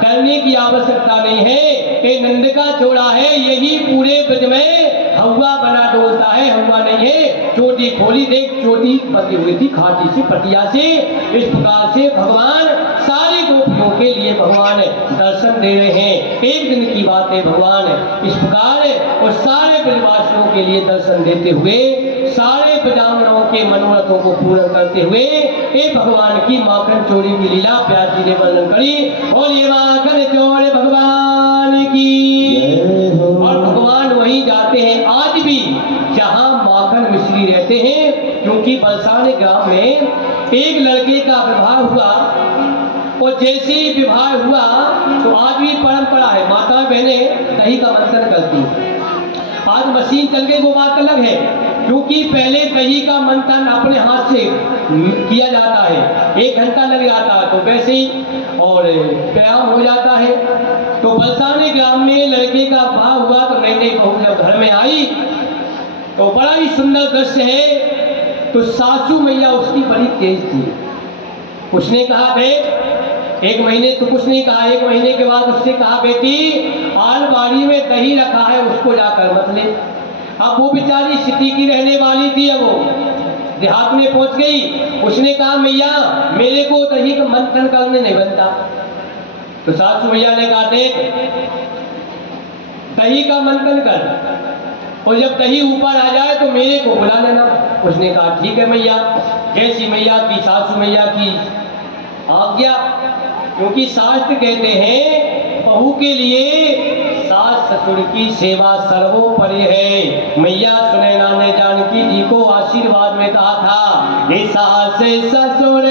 डरने की आवश्यकता नहीं है, ये नंद का जोड़ा है, यही पूरे ब्रज में हवा बना डोलता है, हवा नहीं है। चोटी खोली, देख चोटी बंधी हुई थी खाटी से पटिया से। इस प्रकार से भगवान सारी गोपियों के लिए भगवान दर्शन दे रहे हैं। एक दिन की बात है, भगवान इस प्रकार और सारे ब्रजवासियों के लिए दर्शन देते हुए, सारे ब्राह्मणों के मनोरथों को पूर्ण करते हुए एक भगवान की माखन चोरी की लीला व्यास जी ने वर्णन करी। और ये माखन चोर भगवान की, और भगवान वहीं जाते हैं आज भी जहां माखन मिश्री रहते हैं। क्योंकि बरसाने गांव में एक लड़के का विवाह हुआ, और जैसे ही विवाह हुआ तो आज भी परंपरा है, माता बहनें दही का मंथन करती हैं। आज मशीन चल गई, वो बात अलग है, क्योंकि पहले दही का मंथन अपने हाथ से किया जाता है, 1 घंटा लग जाता है, तो वैसे ही और व्यायाम हो जाता है। तो बरसाने ग्राम में लड़के का विवाह हुआ तो नई नई बहू जब घर में आई तो बड़ा ही सुंदर दृश्य है। तो सासू मैया उसकी बड़ी तेज थी। उसने कहा देख, 1 महीने तो कुछ नहीं कहा, 1 महीने के बाद उसने कहा बेटी आलमारी में दही रखा है, उसको जाकर मत ले। अब वो बेचारी सिटी की रहने वाली थी, अब वो देहात में पहुंच गई। उसने कहा मैया मेरे को दही का मंथन करने नहीं बनता। तो सासू मैया ने कहा देख दही का मंथन कर, और जब दही ऊपर आ जाए तो मेरे को बुला लेना। उसने कहा ठीक है मैया। जैसी मैया की, सासू मैया की आज्ञा, क्योंकि शास्त्र कहते हैं बहू के लिए सास ससुर की सेवा सर्वोपरि है। मैया सुनैना ने जानकी जी को आशीर्वाद में कहा था, ये सास ससुर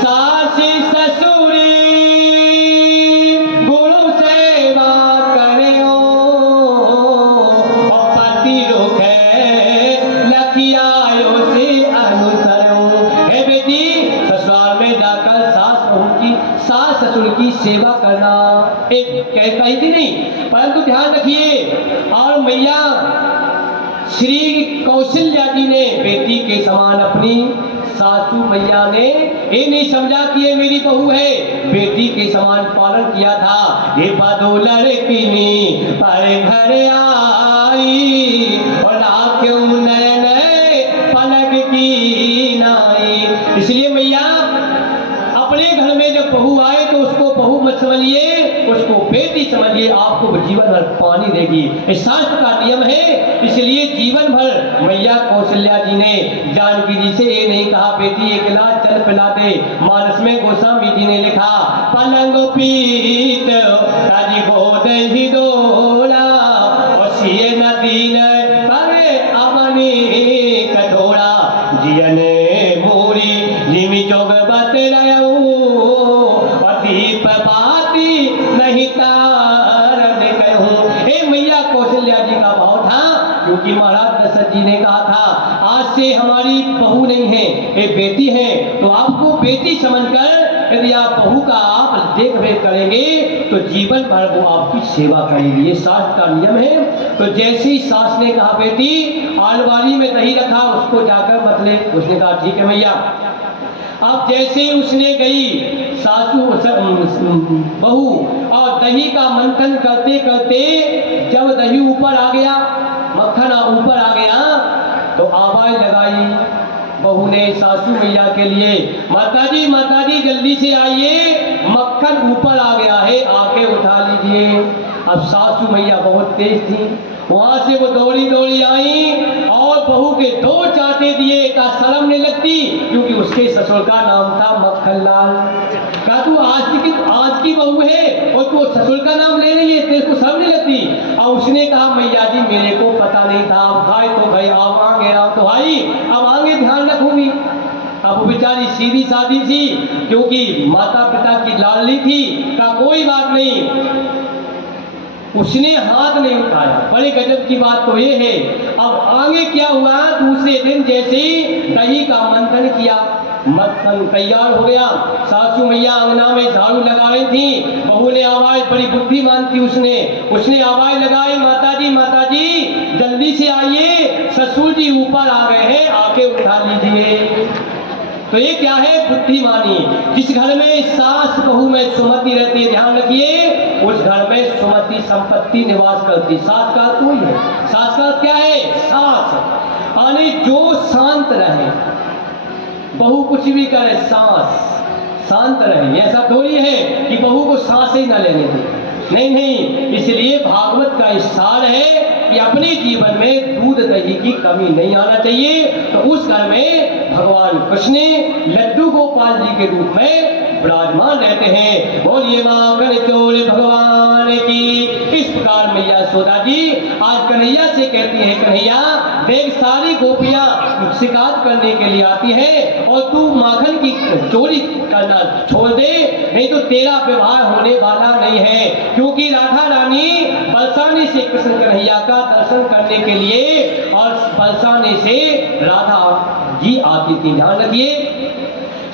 सास ससुरी गुरु सेवा करो, और पति रुख लखियायो से अनुसरो। हे बेटी ससुराल में जाकर सास बहू की, सास ससुर की सेवा करना एक कही थी नहीं, परंतु ध्यान रखिए। और मैया श्री कौशल्या जी ने बेटी के समान अपनी सासू मैया ने ये नहीं समझा कि ये मेरी बहू है, बेटी के समान पालन किया था। ये बदो लड़की पर घर आई, और आंखों नैन पलक की नाई। इसलिए मैया अपने घर में जब बहू आए तो उसको बहू मत समझिए, उसको बेटी समझिए, आपको जीवन भर पानी देगी। इस शास्त्र का नियम है। इसलिए जीवन भर मैया कौशल्या जी ने जानकी जी से ये नहीं कहा बेटी एक गिलास जल पिला दे। मानस में गोस्वामी जी ने लिखा, पलंग पीत गोद ही डोला, नहीं तारन कहूं। हे मैया कौशल्या जी का भाव था, क्योंकि महाराज दशरथ जी ने कहा था आज से हमारी बहू नहीं है, ये बेटी है, तो आपको बेटी समझकर यदि आप बहू का आप देख रेख करेंगे तो जीवन भर वो आपकी सेवा करेगी, ये शास्त्र का नियम है। तो जैसे ही सास ने कहा बेटी आलवारी में दही रखा, उसको जाकर मत ले, उसने कहा ठीक है मैया। अब जैसे उसने गई सासू बहू और दही का मंथन करते करते जब दही ऊपर आ गया, मक्खन ऊपर आ गया, तो आवाज लगाई बहू ने सासू मैया के लिए, माता जी जल्दी से आइए, मक्खन ऊपर आ गया है, आके उठा लीजिए। अब सासू मैया बहुत तेज थी, वहां से वो दौड़ी दौड़ी आई और बहू के 2 चांटे दिए, का शर्म नहीं लगती, क्योंकि उसके ससुर का नाम था मक्खन लाल। कहा तू आज की बहू है और तू ससुर का नाम ले रही है, तेरे को शर्म नहीं लगती। और उसने कहा मैया जी मेरे को पता नहीं था, अब भाई तो भाई आप आगे आओ तो भाई अब आगे ध्यान रखूंगी। अब वो बेचारी सीधी सादी थी, क्योंकि माता पिता की लाडली थी, का कोई बात नहीं, उसने हाथ नहीं उठाया। बड़े गजब की बात तो ये है। अब आगे क्या हुआ, दूसरे दिन जैसे दही का मंथन किया, मंथन तैयार हो गया, सासू मैया अंगना में झाड़ू लगा रही थी, बहू ने आवाज, बड़ी बुद्धिमान थी उसने आवाज लगाई माता जी जल्दी से आइए, ससुर जी ऊपर आ गए हैं, आके उठा लीजिए। तो ये क्या है, बुद्धिमानी। जिस घर में सास बहू में सुमति रहती है, ध्यान रखिए, उस घर में सुमति संपत्ति निवास करती। सास का कोई है, सास का क्या है, सास यानी जो शांत रहे, बहू कुछ भी करे सास शांत रहे। ऐसा थोड़ी है कि बहू को सांस ही न लेने दे, नहीं। इसलिए भागवत का इशार है कि अपने जीवन में दूध दही की कमी नहीं आना चाहिए। तो उस घर में भगवान कृष्ण लड्डू गोपाल जी के रूप में विराजमान रहते हैं। बोलिए माखन चोर भगवान की। इस प्रकार मैया यशोदा जी आज कन्हैया से कहती है, कन्हैया देख सारी गोपियां शिकार करने के लिए आती है और तू माखन की चोरी करना छोड़ दे, नहीं तो तेरा विवाह होने वाला नहीं है। क्योंकि राधा रानी बरसाने से कृष्ण कन्हैया का दर्शन करने के लिए और बरसाने से राधा जी आती थी। ध्यान रखिए,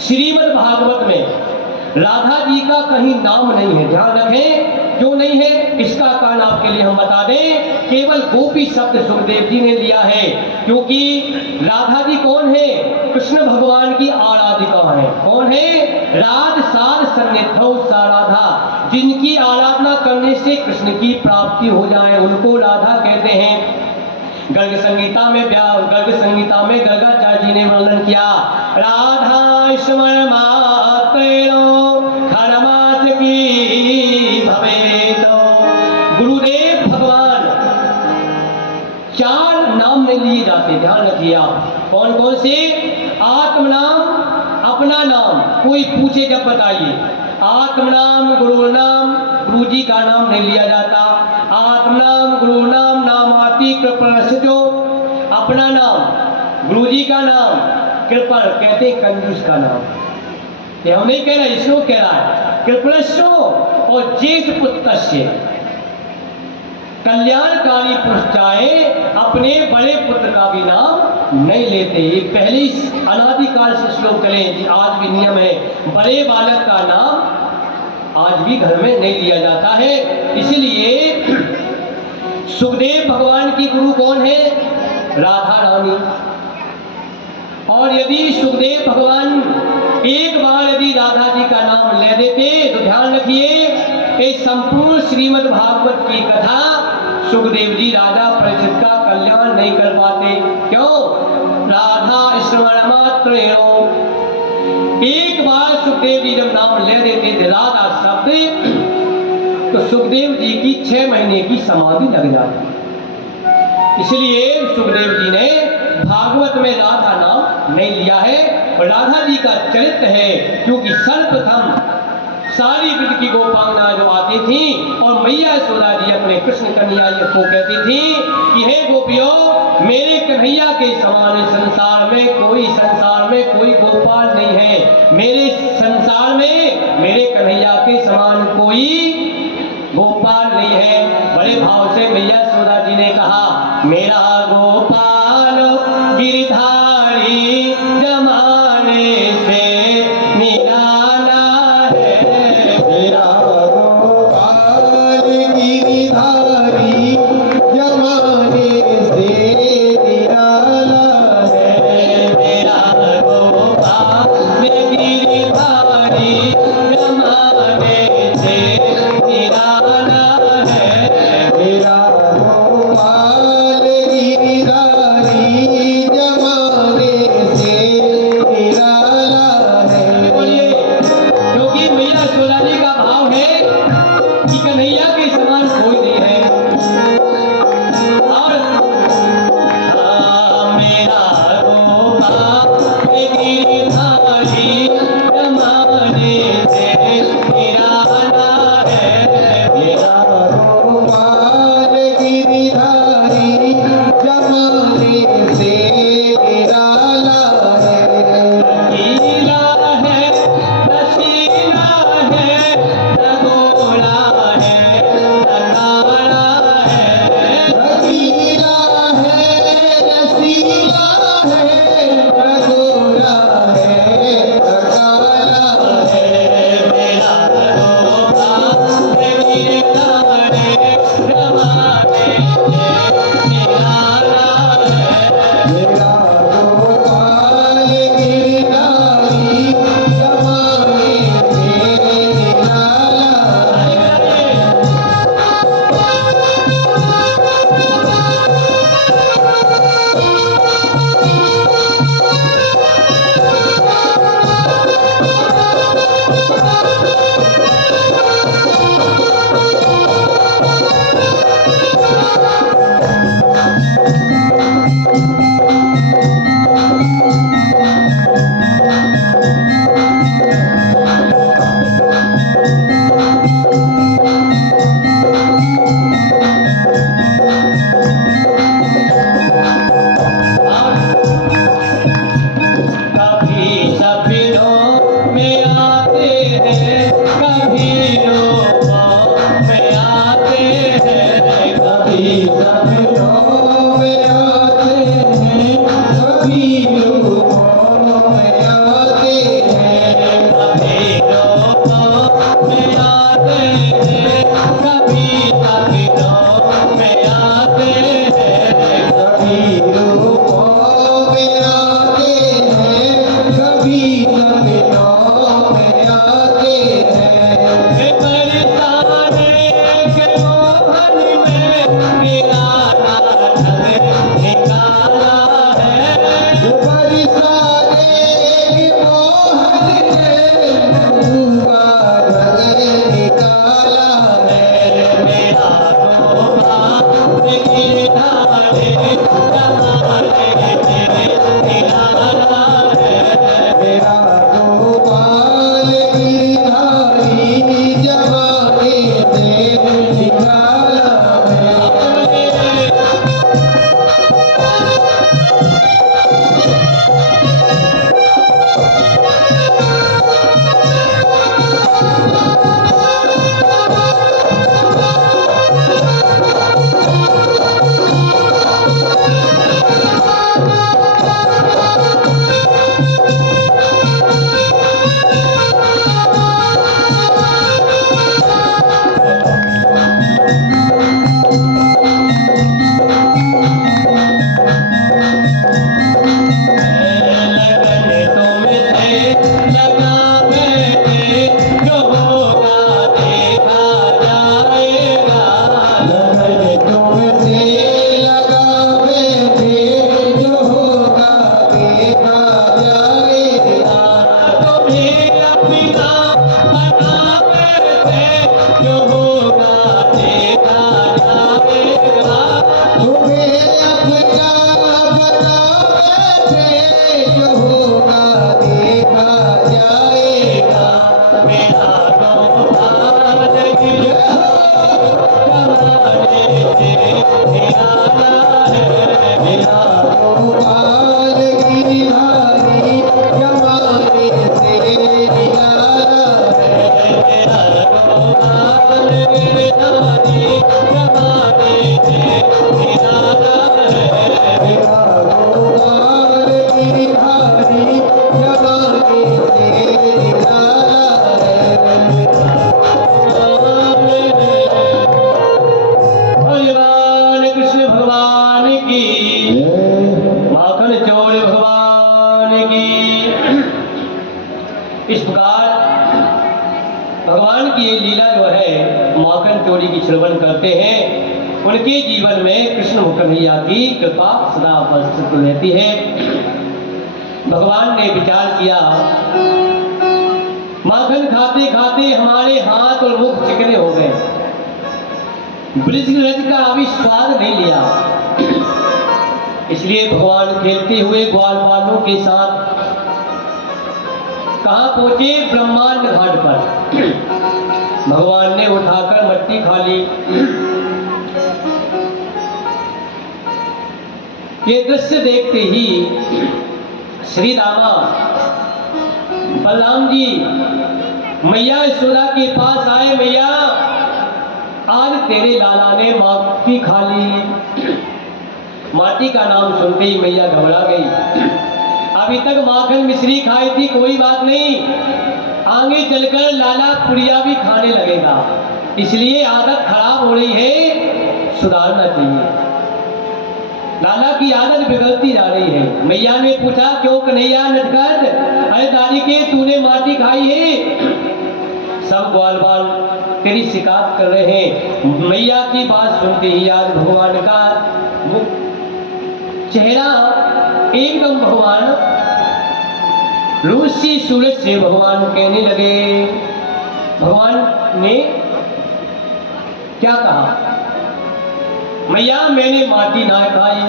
श्रीमद् भागवत में राधा जी का कहीं नाम नहीं है। ध्यान रखें, क्यों नहीं है, इसका कारण आपके लिए हम बता दें। केवल गोपी शब्द सुखदेव जी ने लिया है, क्योंकि राधा जी कौन है, कृष्ण भगवान की आराधिका है। कौन है, राज साध सन्निधौ सा राधा, जिनकी आराधना करने से कृष्ण की प्राप्ति हो जाए उनको राधा कहते हैं। गर्ग संगीता में गर्गाचार्य जी ने वर्णन किया, राधा स्मरण मात्रेण खरमात की भवेत। गुरुदेव भगवान 4 नाम में लिए जाते, ध्यान रखिए आप। कौन कौन से, आत्म नाम, अपना नाम, कोई पूछे जब बताइए। आत्म नाम, गुरु नाम, गुरु जी का नाम नहीं लिया जाता। आत्म नाम, गुरु नाम, नामाति कृपणस्यो, अपना नाम, गुरु जी का नाम, कृपण कहते कंजूस का नाम। ये हम नहीं कह रहे, इसको कह रहा है कृपणस्यो और ज्येष्ठ पुत्र से कल्याणकारी पुरुष चाहे अपने बड़े पुत्र का भी नाम नहीं लेते। ये पहले अनादिकाल से श्लोक चले, आज भी नियम है, बड़े बालक का नाम आज भी घर में नहीं लिया जाता है। इसलिए सुखदेव भगवान की गुरु कौन है, राधा रानी। और यदि सुखदेव भगवान एक बार यदि राधा जी का नाम ले देते तो ध्यान रखिए, इस संपूर्ण श्रीमद् भागवत की कथा सुखदेव जी राजा परीक्षित का कल्याण नहीं कर पाते। क्यों, राधा स्मरण मात्रेण। एक बार सुखदेव जी जब नाम ले देते थे राधा शब्द, तो सुखदेव जी की 6 महीने की समाधि लग जाती। इसलिए सुखदेव जी ने भागवत में राधा नाम नहीं लिया है। और राधा जी का चरित्र है, क्योंकि सर्वप्रथम सारी ब्रज की गोपांगना जो आती थी और मैया यशोदा जी अपने कृष्ण कन्हैया को कहती थी कि हे गोपियों, मेरे कन्हैया के समान संसार में कोई गोपाल नहीं है। मेरे संसार में मेरे कन्हैया के समान कोई कि कन्हैया के समान कोई नहीं है। और मेरा गोपाल गिरधारी जमाने से निराला है। मेरा गोपाल गिरधारी जमाने से निराला है। रसीला है, रसीला है, रगोड़ा है, रगाड़ा है। रसीला है, रसीला है, रघोरा है, रकाला है। मेरा गोपाल गिरधारी जमाने से निराला है। मेरा गोपाल गिरधारी जमाने से निराला है। कभी सपनों में आते हैं, कभी रूपों में आते हैं। कभी सपनों में आते हैं, कभी रूपों में आते हैं। कभी रूपों में आते हैं, कभी सपनों में आते हैं। कभी रूपों में आते हैं, कभी सपनों में आते हैं। बरसाने के मोहन में निराला ढंग निकाला है। बरसाने के मोहन ने डूबा ढंग निकाला है। मेरा गोपाल गिरधारी जमाने से निराला है। मेरा गोपाल गिरधारी जमाने से निकाला है। लगन तुमसे लगा बैठे, जो होगा देखा जाएगा। लगन तुमसे लगा बैठे, जो होगा देखा जाएगा। तुम्हें अपना बना बैठे, जो होगा देखा जाएगा। तुम्हें अपना बना बैठे, जो होगा देखा जाएगा। मेरा गोपाल गिरधारी जमाने से निराला है। मेरा गोपाल गिरधारी जमाने से निराला है। मेरा गोपाल गिरधारी जमाने से निराला है। मेरा गोपाल गिरधारी जमाने से निराला है। भगवान कृष्ण भगवान की, माखन चौड़ भगवान की। इस प्रकार भगवान की ये लीला जो है माखन चोरी की श्रवण करते हैं, उनके जीवन में कृष्ण कन्हैया की कृपा सदा उपस्थित रहती है। भगवान ने विचार किया, माखन खाते खाते हमारे हाथ और मुख चिकने हो गए, ब्रजरज का अभी स्वाद नहीं लिया। इसलिए भगवान खेलते हुए ग्वाल बालों के साथ कहाँ पहुंचे? ब्रह्मांड घाट पर। भगवान ने उठाकर मट्टी खा ली। ये दृश्य देखते ही श्री रामा बलराम जी मैया यशोदा के पास आए। मैया, आज तेरे लाला ने माटी खा ली। माटी का नाम सुनते ही मैया घबरा गई। अभी तक माखन मिश्री खाई थी, कोई बात नहीं, आगे चलकर लाला पुड़िया भी खाने लगेगा, इसलिए आदत खराब हो रही है, सुधारना चाहिए। लाला की आदत बिगड़ती जा रही है। मैया ने पूछा, क्यों कन्हैया नटखट, अरे दादी के तूने माटी खाई है? सब ग्वाल बाल तेरी शिकायत कर रहे हैं। मैया की बात सुनते ही आज भगवान का चेहरा एकदम भगवान रूसी सूरज से भगवान कहने लगे। भगवान ने क्या कहा? मैया, मैंने माटी ना खाई,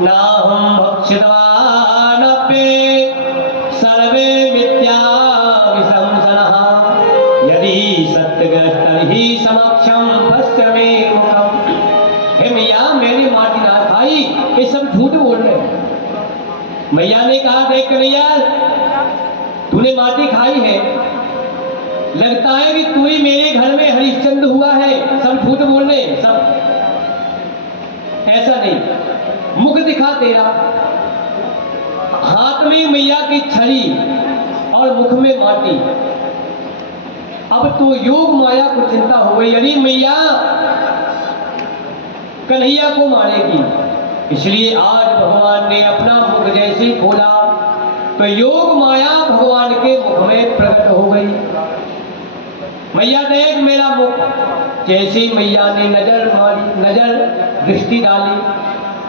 ना हम भक्षितवान पे सर्वे मिथ्या विशंसनः, यदि सत्यग्रस्त ही समक्षम पश्चिमे मुखम। हे मैया, मैंने माटी ना खाई, ये सब झूठ बोल रहे हैं। मैया ने कहा, देख कन्हैया, तूने माटी खाई है, लगता है कि तू ही मेरे घर में हरिश्चंद्र हुआ है, सब झूठ बोल रहे हैं सब। ऐसा नहीं, मुख दिखा तेरा, हाथ में मैया की छड़ी और मुख में माटी। अब तो योग माया को चिंता हो गई, यदि मैया कन्हैया को मारेगी। इसलिए आज भगवान ने अपना मुख जैसे ही खोला तो योग माया भगवान के मुख में प्रकट हो गई। मैया, देख मेरा मुख। जैसे मैया ने नजर मारी, नजर दृष्टि डाली,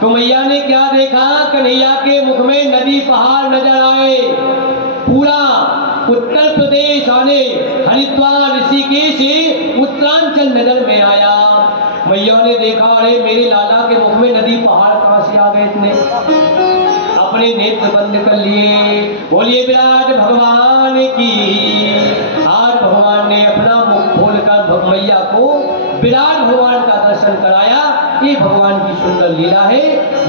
तो मैया ने क्या देखा? कन्हैया के मुख में नदी पहाड़ नजर आए। पूरा उत्तर प्रदेश आने हरिद्वार ऋषिकेश से उत्तरांचल नजर में आया। मैया ने देखा, अरे मेरे लाला के मुख में नदी पहाड़ कहां से आ गए इतने? अपने नेत्र बंद कर लिए। बोलिए विराट भगवान की। आज भगवान ने अपना मुख खोलकर मैया को विराट भगवान का दर्शन कराया। ये भगवान की सुंदर लीला है।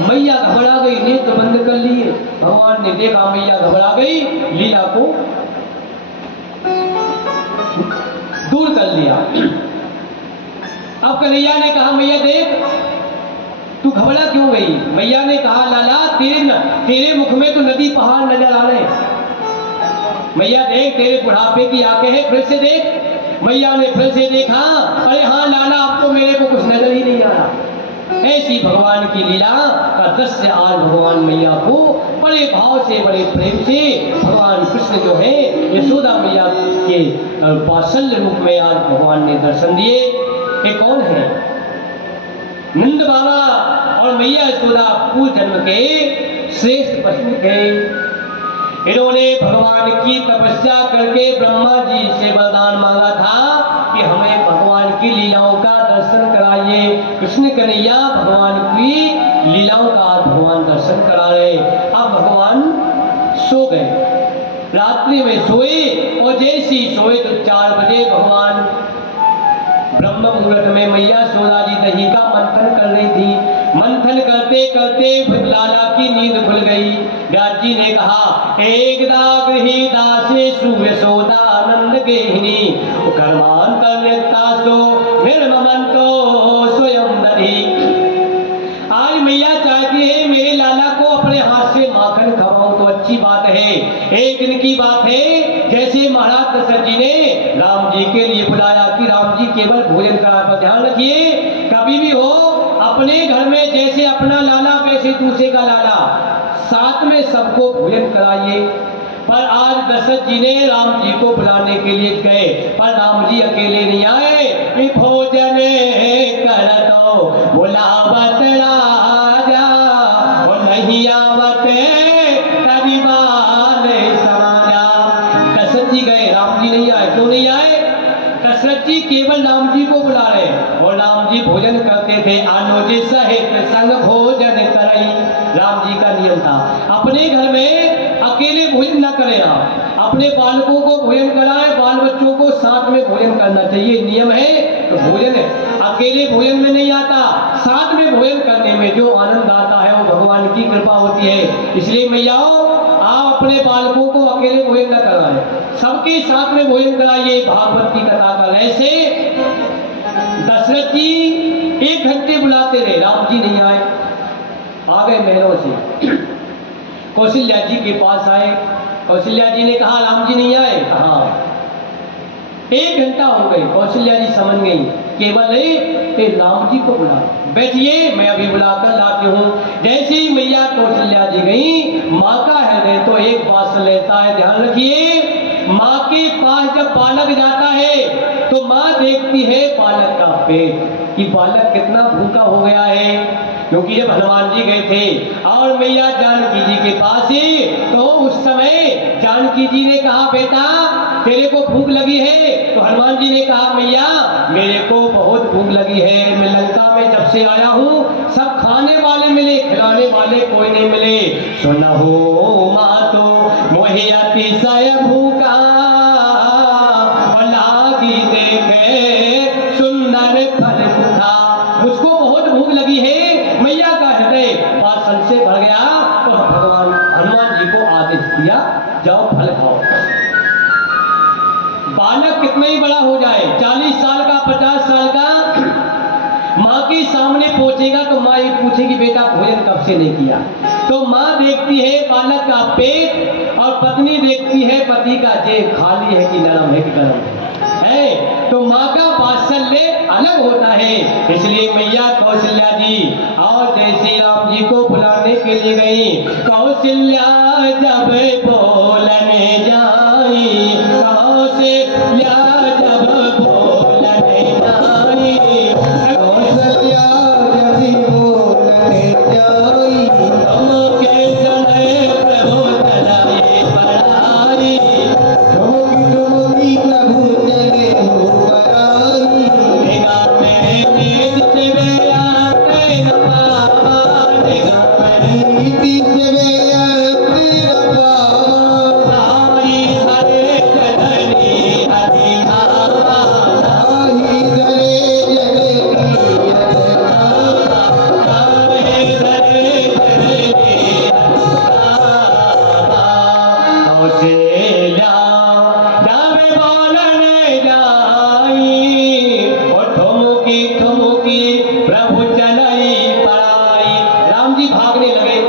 मैया घबरा गई, नेत्र बंद कर लिए। भगवान ने देखा मैया घबरा गई, लीला को दूर कर लिया। अब कन्हैया ने कहा, मैया देख, तू घबरा क्यों गई? मैया ने कहा, लाला, तेरे मुख में तो नदी पहाड़ नजर आ रहे। मैया देख, तेरे बुढ़ापे की आंखें हैं, फिर से देख। मैया ने फिर से देखा, अरे हाँ लाला, अब तो मेरे को कुछ नजर ही नहीं आ रहा। ऐसी भगवान की लीला का दृश्य आज भगवान मैया को बड़े भाव से, बड़े प्रेम से भगवान कृष्ण जो है यशोदा मैया के वात्सल्य रूप में आज भगवान ने दर्शन दिए। ये कौन है? नंद बाबा और मैया यशोदा पूर्व जन्म के श्रेष्ठ पत्नी थे। इन्होंने भगवान की तपस्या करके ब्रह्मा जी से वरदान मांगा था कि हमें भगवान की लीलाओं का दर्शन कराइए। कृष्ण कन्हैया भगवान की लीलाओं का भगवान दर्शन करा रहे। अब भगवान सो गए, रात्रि में सोए, और जैसे ही सोए तो 4 बजे भगवान ब्रह्म मुहूर्त में मैया यशोदा जी दही का मंथन कर रही थी। मंथन करते करते लाला की नींद खुल गई। व्यास जी ने कहा, एकदा गृहीदासेषु यशोदानंद गेहिनी कर्मांतर नृत्यासो निर्ममंतो स्वयं दधी। आज मैया चाहती है मेरे लाला को अपने हाथ से माखन खवाऊं तो अच्छी बात है। एक दिन की बात है, जैसे महाराज दशरथ जी ने राम जी के लिए बुलाया कि राम जी केवल भोजन करा, पर ध्यान रखिए कभी भी हो अपने घर में जैसे अपना लाला वैसे दूसरे का लाला, साथ में सबको भोजन कराइए। पर आज दशरथ जी ने राम जी को बुलाने के लिए गए, पर राम जी अकेले नहीं आए। भोजन कर दो बुलावत राजा, और नहीं आवत तभी बाल समाजा। दशरथ जी गए, राम जी नहीं आए। क्यों नहीं आए? दशरथ जी केवल राम जी को बुला रहे, और राम जी भोजन करते थे। अनुज सहित संग भोजन करई, राम जी का नियम था अपने घर में अकेले भोजन न करें आप, अपने बालकों को भोजन कराएं, बाल बच्चों को साथ में भोजन करना चाहिए, नियम है। तो भोजन अकेले भोजन में नहीं आता, साथ में भोजन करने में जो आनंद आता है वो भगवान की कृपा होती है। इसलिए मैयाओ आप अपने बालकों को अकेले भोजन न कराएं, सबके साथ में भोजन कराइए। भागवत की कथा का ऐसे दशरथ जी 1 घंटे बुलाते रहे, राम जी नहीं आए। आ गए महलों से, कौशल्या जी के पास आए। कौशल्या जी ने कहा राम जी नहीं आए, कहा 1 घंटा हो गए। कौशल्या जी समझ गई, केवल राम जी को बुला, बैठिए मैं अभी बुलाकर लाती हूँ। जैसे ही मैया कौशल्या जी गई, माँ का हृदय तो एक बात से लेता है। ध्यान रखिए, माँ के पास जब बालक जाता है तो माँ देखती है बालक का पेट, कि बालक कितना भूखा हो गया है। क्योंकि जब हनुमान जी गए थे और मैया जानकी जी के पास ही, तो उस समय जानकी जी ने कहा बेटा तेरे को भूख लगी है? तो हनुमान जी ने कहा मैया मेरे को बहुत भूख लगी है, मैं लंका में जब से आया हूँ सब खाने वाले मिले, खिलाने वाले कोई नहीं मिले। सुनहो माँ तो मोहे अतिशय भूखा, लागी देखे सुंदर फल फूखा। मुझको बहुत भूख लगी है। मैया का हृदय पासन से भर गया तो भगवान हनुमान जी को आदेश दिया जाओ फल खाओ। बालक कितना ही बड़ा हो जाए, 40 साल का 50 साल का, माँ के सामने पहुंचेगा तो माँ ये पूछेगी बेटा भोजन कब से नहीं किया? तो माँ देखती है बालक का पेट और पत्नी देखती है पति का जेब खाली है कि नरम है कि गरम है। तो माँ का वात्सल्य अलग होता है। इसलिए मैया कौशल्या जी और जैसे राम जी को बुलाने के लिए गई, कौशल्या जब बोलने जाई, कौशल्या जब बोलने जाई, कौशल्या जब बोलने जाई, के जने प्रभु तनये बड़ाई, ठोकी प्रभु चले हो बड़ाई, निगा में नींद से वे आते न पावा, निगा में नीति से वे अपने रखवा, आई हरे जननी हरि आवा, आई धरे जगती अधरा, हरे हरे जननी कौशल्या जब बोलने जाई, ओ ठुमुकी प्रभु चलई पड़ाई। राम जी भागने लगे।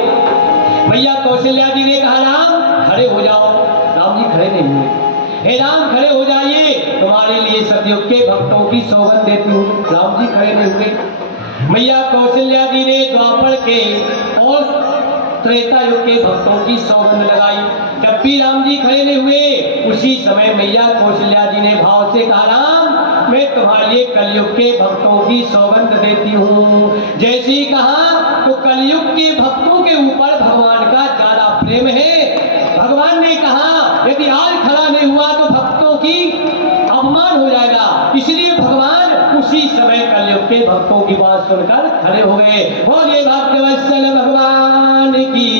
भैया कौशल्या जी ने कहा राम खड़े हो जाओ। राम जी खड़े नहीं हुए। हे राम खड़े हो जाइए, तुम्हारे लिए सतयुग के भक्तों की सौगंध देती हूँ। राम जी खड़े नहीं हुए। मैया कौशल्या जी ने द्वापर के और त्रेता युग के भक्तों की सौगंध लगाई। जब भी राम जी खड़े नहीं हुए, उसी समय मैया कौशल्या जी ने भाव से कहा राम मैं तुम्हारे लिए कलयुग के भक्तों की सौगंध देती हूँ। जैसे ही कहा तो कलयुग के भक्तों के ऊपर भगवान का ज्यादा प्रेम है। भगवान ने कहा यदि आज खड़ा नहीं हुआ तो भक्तों की अपमान हो जाएगा। इसलिए भगवान उसी समय कलयुग के भक्तों की बात सुनकर खड़े हो गए। बोलिए भक्तवत्सल भगवान की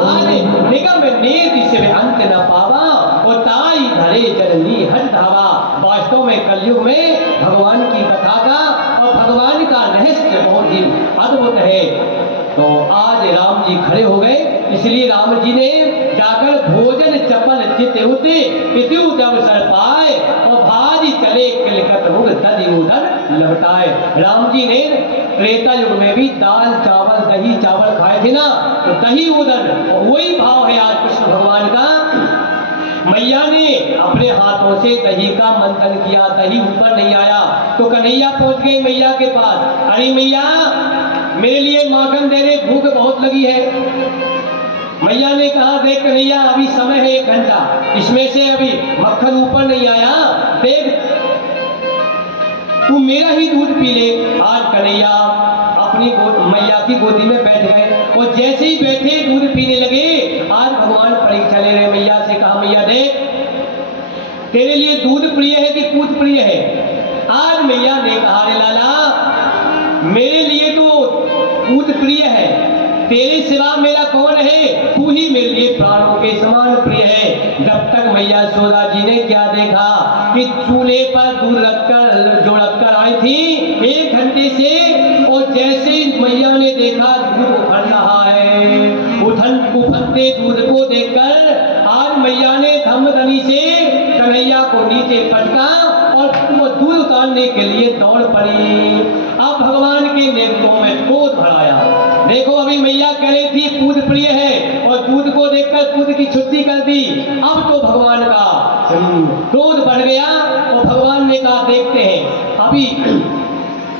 आज निगम नेति से अंत न पावा, और ताई धरे जननी हर धावा। वास्तव में कलयुग में भगवान की कथा का और भगवान का रहस्य बहुत ही अद्भुत है। तो आज राम जी खड़े हो गए, इसलिए राम जी ने जाकर भोजन चपल चित उते पितु जब सर पाए, और भारी चले किलकत मुग दधि उधर लौटाए। राम जी ने त्रेता युग में भी दाल चावल दही चावल खाए थे ना, तो दही उधर वही भाव है आज कृष्ण भगवान का। मैया ने अपने हाथों से दही का मंथन किया, दही ऊपर नहीं आया, तो कन्हैया पहुंच गए मैया के पास। अरे मैया मेरे लिए माखन दे दे, भूख बहुत लगी है। मैया ने कहा देख कन्हैया अभी समय है 1 घंटा, इसमें से अभी मक्खन ऊपर नहीं आया, देख तू मेरा ही दूध पी ले। आज कन्हैया अपनी मैया की गोदी में बैठ गए, और जैसे ही बैठे दूध पीने लगे। आज भगवान परीक्षा ले रहे। मैया से कहा मैया देख तेरे लिए दूध प्रिय है कि पूत प्रिय है? आज मैया ने कहा रे लाला सिवा मेरा कौन है, तू ही मेरे लिए प्राणों के समान प्रिय है। जब तक मैया यशोदा जी ने क्या देखा कि चूल्हे पर दूध रखकर आई थी 1 घंटे से, और जैसे मैया ने देखा दूध उफल रहा है, उफलते दूध को देखकर आज मैया ने धम्मधनी से कन्हैया को नीचे पटका और वो दूध उतारने के लिए दौड़ पड़ी। अब भगवान के नेत्रों में क्रोध भराया। देखो अभी मैया कह रही थी दूध प्रिय है और दूध को देखकर दूध की छुट्टी कर दी। अब तो भगवान का क्रोध बढ़ गया और भगवान ने कहा देखते हैं, अभी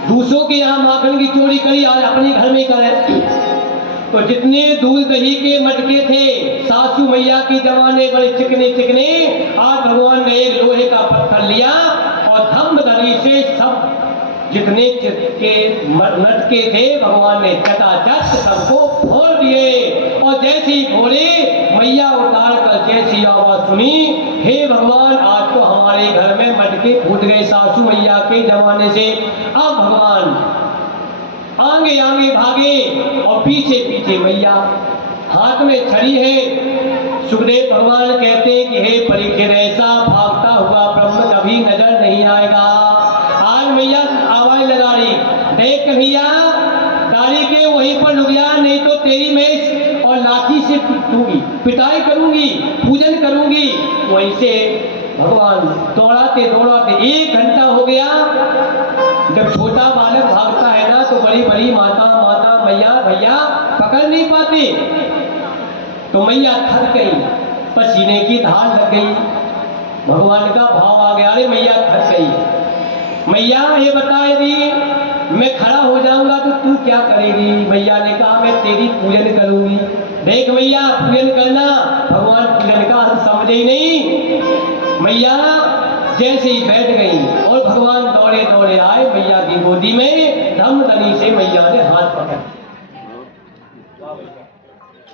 दूसरों के यहाँ माखन की चोरी करी, आज अपने घर में करे। तो जितने दूध दही के मटके थे सासू मैया की जमाने बड़े चिकने चिकने, आज भगवान ने एक लोहे का पत्थर लिया और धम्मधनी से सब जितने के मटके थे भगवान ने चटाचट सबको फोड़ दिए। और जैसे ही फोड़े मैया उतार कर जैसी आवाज सुनी, हे भगवान आज तो हमारे घर में मटके फूट गए सासू मैया के जमाने से। अब भगवान आगे आगे भागे और पीछे पीछे मैया, हाथ में छड़ी है। सुखदेव भगवान कहते हैं कि हे परीक्षित, ऐसा भागता हुआ ब्रह्म कभी नजर नहीं आएगा। आज मैया आवाज लगा रही, देख कन्हैया दाढ़ी के वहीं पर रुक जा, नहीं तो तेरी मैं और लाठी से पीटूंगी, पिटाई करूंगी, पूजन करूंगी। वहीं से भगवान दौड़ाते दौड़ाते 1 घंटा हो गया। जब छोटा बालक भागता है ना तो बड़ी बड़ी माता मैया भैया पकड़ नहीं पाते, तो मैया थक गई, पसीने की धार लग गई। भगवान का भाव आ गया, अरे मैया थक गई। मैया ये बता, यदि मैं खड़ा हो जाऊंगा तो तू क्या करेगी? मैया ने कहा मैं तेरी पूजन करूंगी। देख मैया पूजन करना, भगवान पूजन का अर्थ समझे ही नहीं। मैया जैसे ही बैठ गई और भगवान दौड़े दौड़े आए मैया की गोदी में, धम्मधनी से मैया ने हाथ पकड़।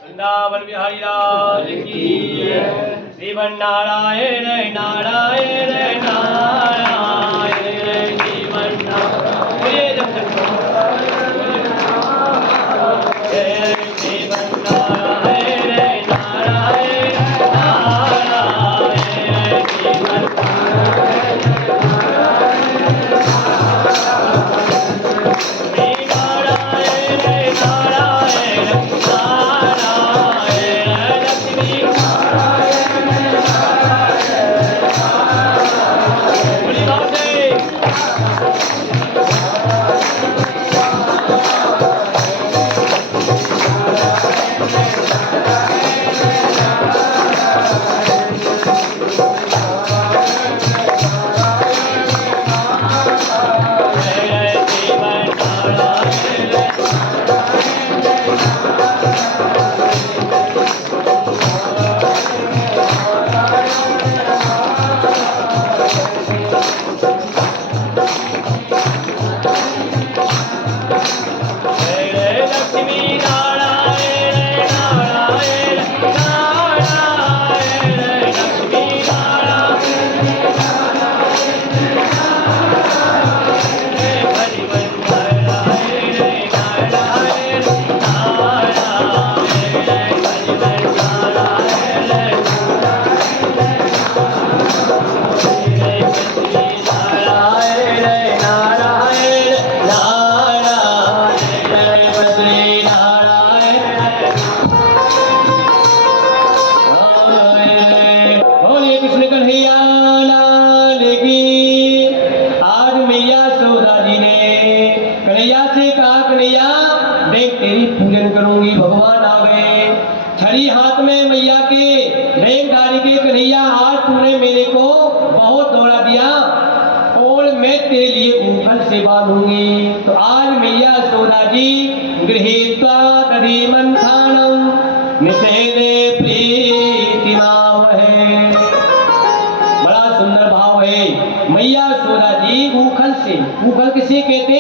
वृंदावन बिहारी लाल की श्रीमन नारायण नारायण नारायण श्रीमन छड़ी हाथ में मैया के, रेख डाली के, कन्हैया आज तूने मेरे को बहुत दौड़ा दिया और मैं तेरे लिए ऊपर से बांधूंगी। तो आज मैया यशोदा जी गृहीत्वा दधि मंथानम निषेधे प्रीतिमावहे। बड़ा सुंदर भाव है। मैया यशोदा जी ऊखल से, ऊखल किसे कहते,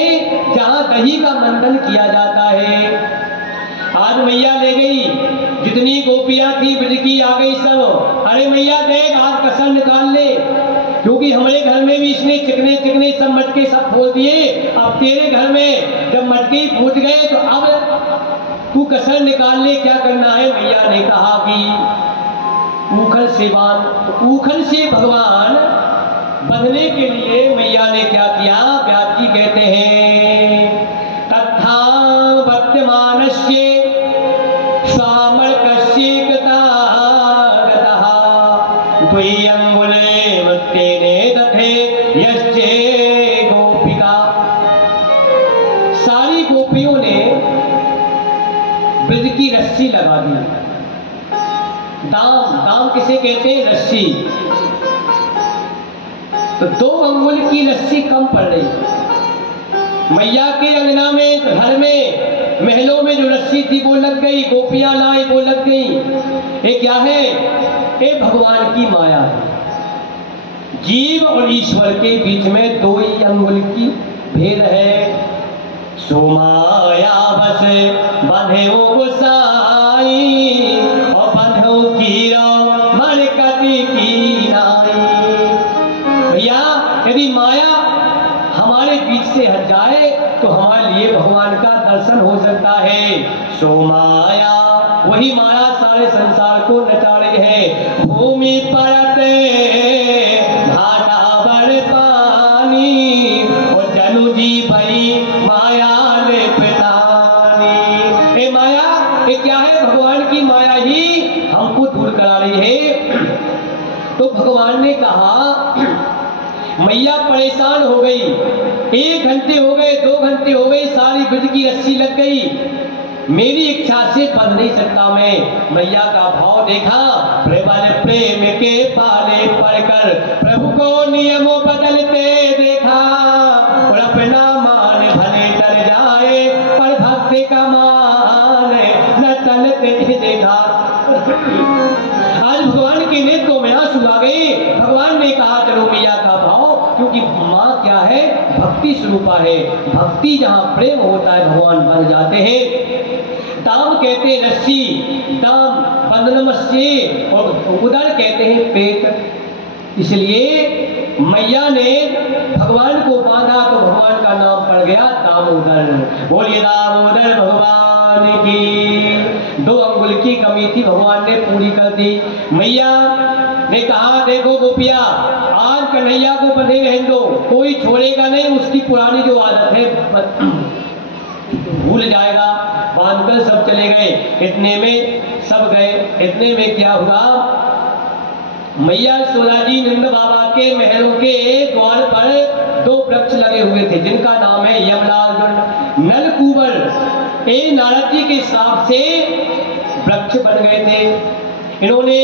जहाँ दही का मंथन किया जाता है। आज मैया ले गई, जितनी गोपियां थी ब्रज की आ गई सब। अरे मैया देख आज कसम निकाल ले, क्योंकि हमारे घर में भी इसने चिकने चिकने सब मटके सब फोड़ दिए। अब तेरे घर में जब मटके फूट गए तो अब तू कसर निकाल ले, क्या करना है। मैया ने कहा कि ऊखल से बांध। तो ऊखल से भगवान बंधने के लिए मैया ने क्या किया। व्यास जी कहते हैं तथा वर्तमानस्य स्वामर्कस्य कृतागतः द्वि अंगुले मत्तेने दधे यश्चे गोपिका। सारी गोपियों ने ब्रज की रस्सी लगा दी। दाम, दाम किसे कहते हैं, रस्सी। तो 2 अंगुल की रस्सी कम पड़ रही। मैया के अंगना में, घर में, महलों में जो रस्सी थी वो लग गई, गोपियां लाई वो लग गई। ये क्या है, ये भगवान की माया है। जीव और ईश्वर के बीच में 2 ही अंगुल की भेद है। सो माया बस बंधे गोसाई और बंधो कीरा मन कति की नाई। भैया यदि माया हमारे बीच से हट जाए तो हमारे लिए भगवान का दर्शन हो सकता है। सो माया, वही माया सारे संसार को नचा रही है। भूमि परते घाटा बड़ पानी और जनु जी भई माया ले पितानी। ए माया, ये क्या है, भगवान की माया ही हमको दूर करा रही है। तो भगवान ने कहा मैया परेशान हो गई। 1 घंटे हो गए, 2 घंटे हो गई, सारी ब्रज की रस्सी लग गई। मेरी इच्छा से बंध नहीं सकता मैं। मैया का भाव देखा। प्रबल प्रेम के पाले पड़कर प्रभु को नियमों बदलते देखा। और अपना मान भले डर जाए पर भक्ति का मान न तलते देखा। आज भगवान के नेत्रों में आंसू आ गए। भगवान ने कहा चलो मैया का भाव, क्योंकि माँ क्या है, भक्ति स्वरूपा है। भक्ति जहाँ प्रेम होता है भगवान बन जाते हैं। दाम कहते हैं रस्सी, दाम बंधनमस्य, और उदर कहते हैं पेट। इसलिए मैया ने भगवान को बांधा तो भगवान का नाम पड़ गया दामोदर। बोलिए दामोदर भगवान की। 2 अंगुल की कमी थी, भगवान ने पूरी कर दी। मैया ने कहा देखो गोपिया, आज कन्हैया को बंधे रहने दो, कोई छोड़ेगा नहीं। उसकी पुरानी जो आदत है भूल जाएगा। बांधकर सब चले गए। इतने में सब गए। इतने में क्या हुआ, मैया यशोदा जी नंद बाबा के महलों के द्वार पर 2 वृक्ष लगे हुए थे, जिनका नाम है यमलाल नलकूबर। ये नारद जी के श्राप से वृक्ष बन गए थे। इन्होंने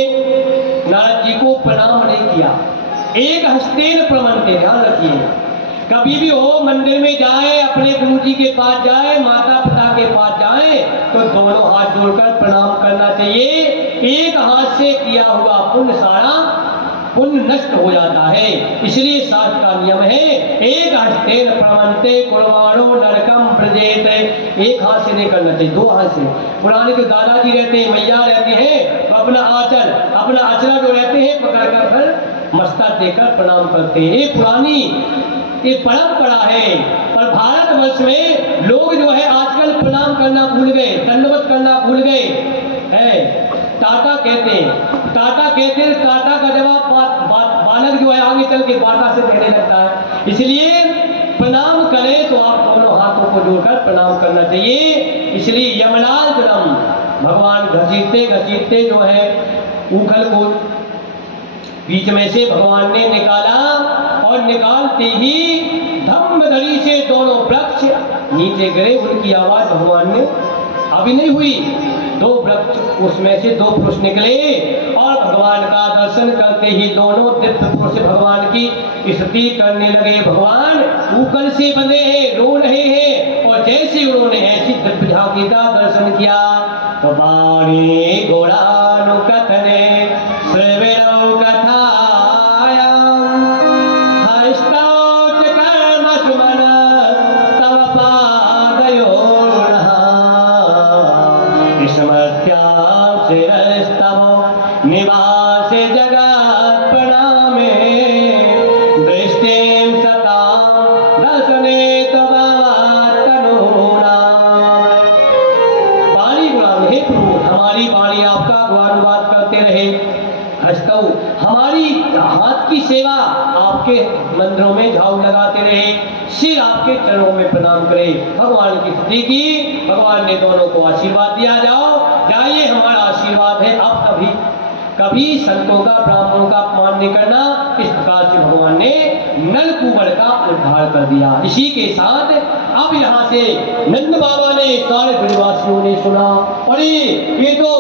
नारद जी को प्रणाम नहीं किया। एक हस्तेन प्रमंते, ध्यान रखिए, कभी भी हो मंदिर में जाए, अपने गुरु जी के पास जाए, माता पिता के पास जाए, तो दोनों हाथ जोड़कर प्रणाम करना चाहिए। एक हाथ से किया हुआ पुण्य सारा पुण्य नष्ट हो जाता है। इसलिए शास्त्र का नियम है एक हस्तेन प्रमंते कुर्बाणो नरकम प्रजेत। एक हाथ से नहीं करना चाहिए, 2 हाथ से। पुराने जो दादाजी रहते हैं, मैया रहते हैं, तो अपना आचरा जो रहते हैं पकड़ कर फिर मस्तक देकर प्रणाम करते हैं। ये पुरानी ये परंपरा है। पर भारतवर्ष में लोग जो है आजकल प्रणाम करना भूल गए, दंडवत करना भूल गए है। टाटा कहते हैं, टाटा का जवाब बालक जो है आगे चल के बाटा से कहने लगता है। इसलिए प्रणाम करें तो आप दोनों हाथों को जोड़कर प्रणाम करना चाहिए। इसलिए यमलाल जन्म भगवान घसीटते जो है ऊखल को बीच में से भगवान ने निकाला, और निकालते ही धम्मधड़ी से दोनों वृक्ष नीचे गिरे। उनकी आवाज भगवान ने अभी नहीं हुई। 2 वृक्ष, उसमें से 2 पुरुष निकले और भगवान का दर्शन करते ही दोनों दिव्य पुरुष भगवान की स्तुति करने लगे। भगवान ऊखल से बंधे हैं, रो रहे हैं, और जैसे उन्होंने ऐसी दिव्य झांकी का दर्शन किया तो वाणी घोड़ानुकथने श्रवणो कथाया हस्तौच कर्म सुमन तव पादयोर्नः स्मृत्यां शिरस्तव निवास जगत् प्रणामे दृष्टिं सतां दर्शने तव तनूनाम्। वाणी की सेवा आपके मंदिरों में झाड़ू लगाते रहे, सिर आपके चरणों में प्रणाम करे, भगवान की स्तुति की, भगवान ने दोनों को आशीर्वाद दिया, जाओ जाइए हमारा आशीर्वाद है, अब कभी कभी संतों का ब्राह्मणों का अपमान नहीं करना। इस प्रकार से भगवान ने नलकूबर का उद्धार कर दिया। इसी के साथ अब यहाँ से नंद बाबा ने सारे ब्रजवासियों ने सुना, अरे ये तो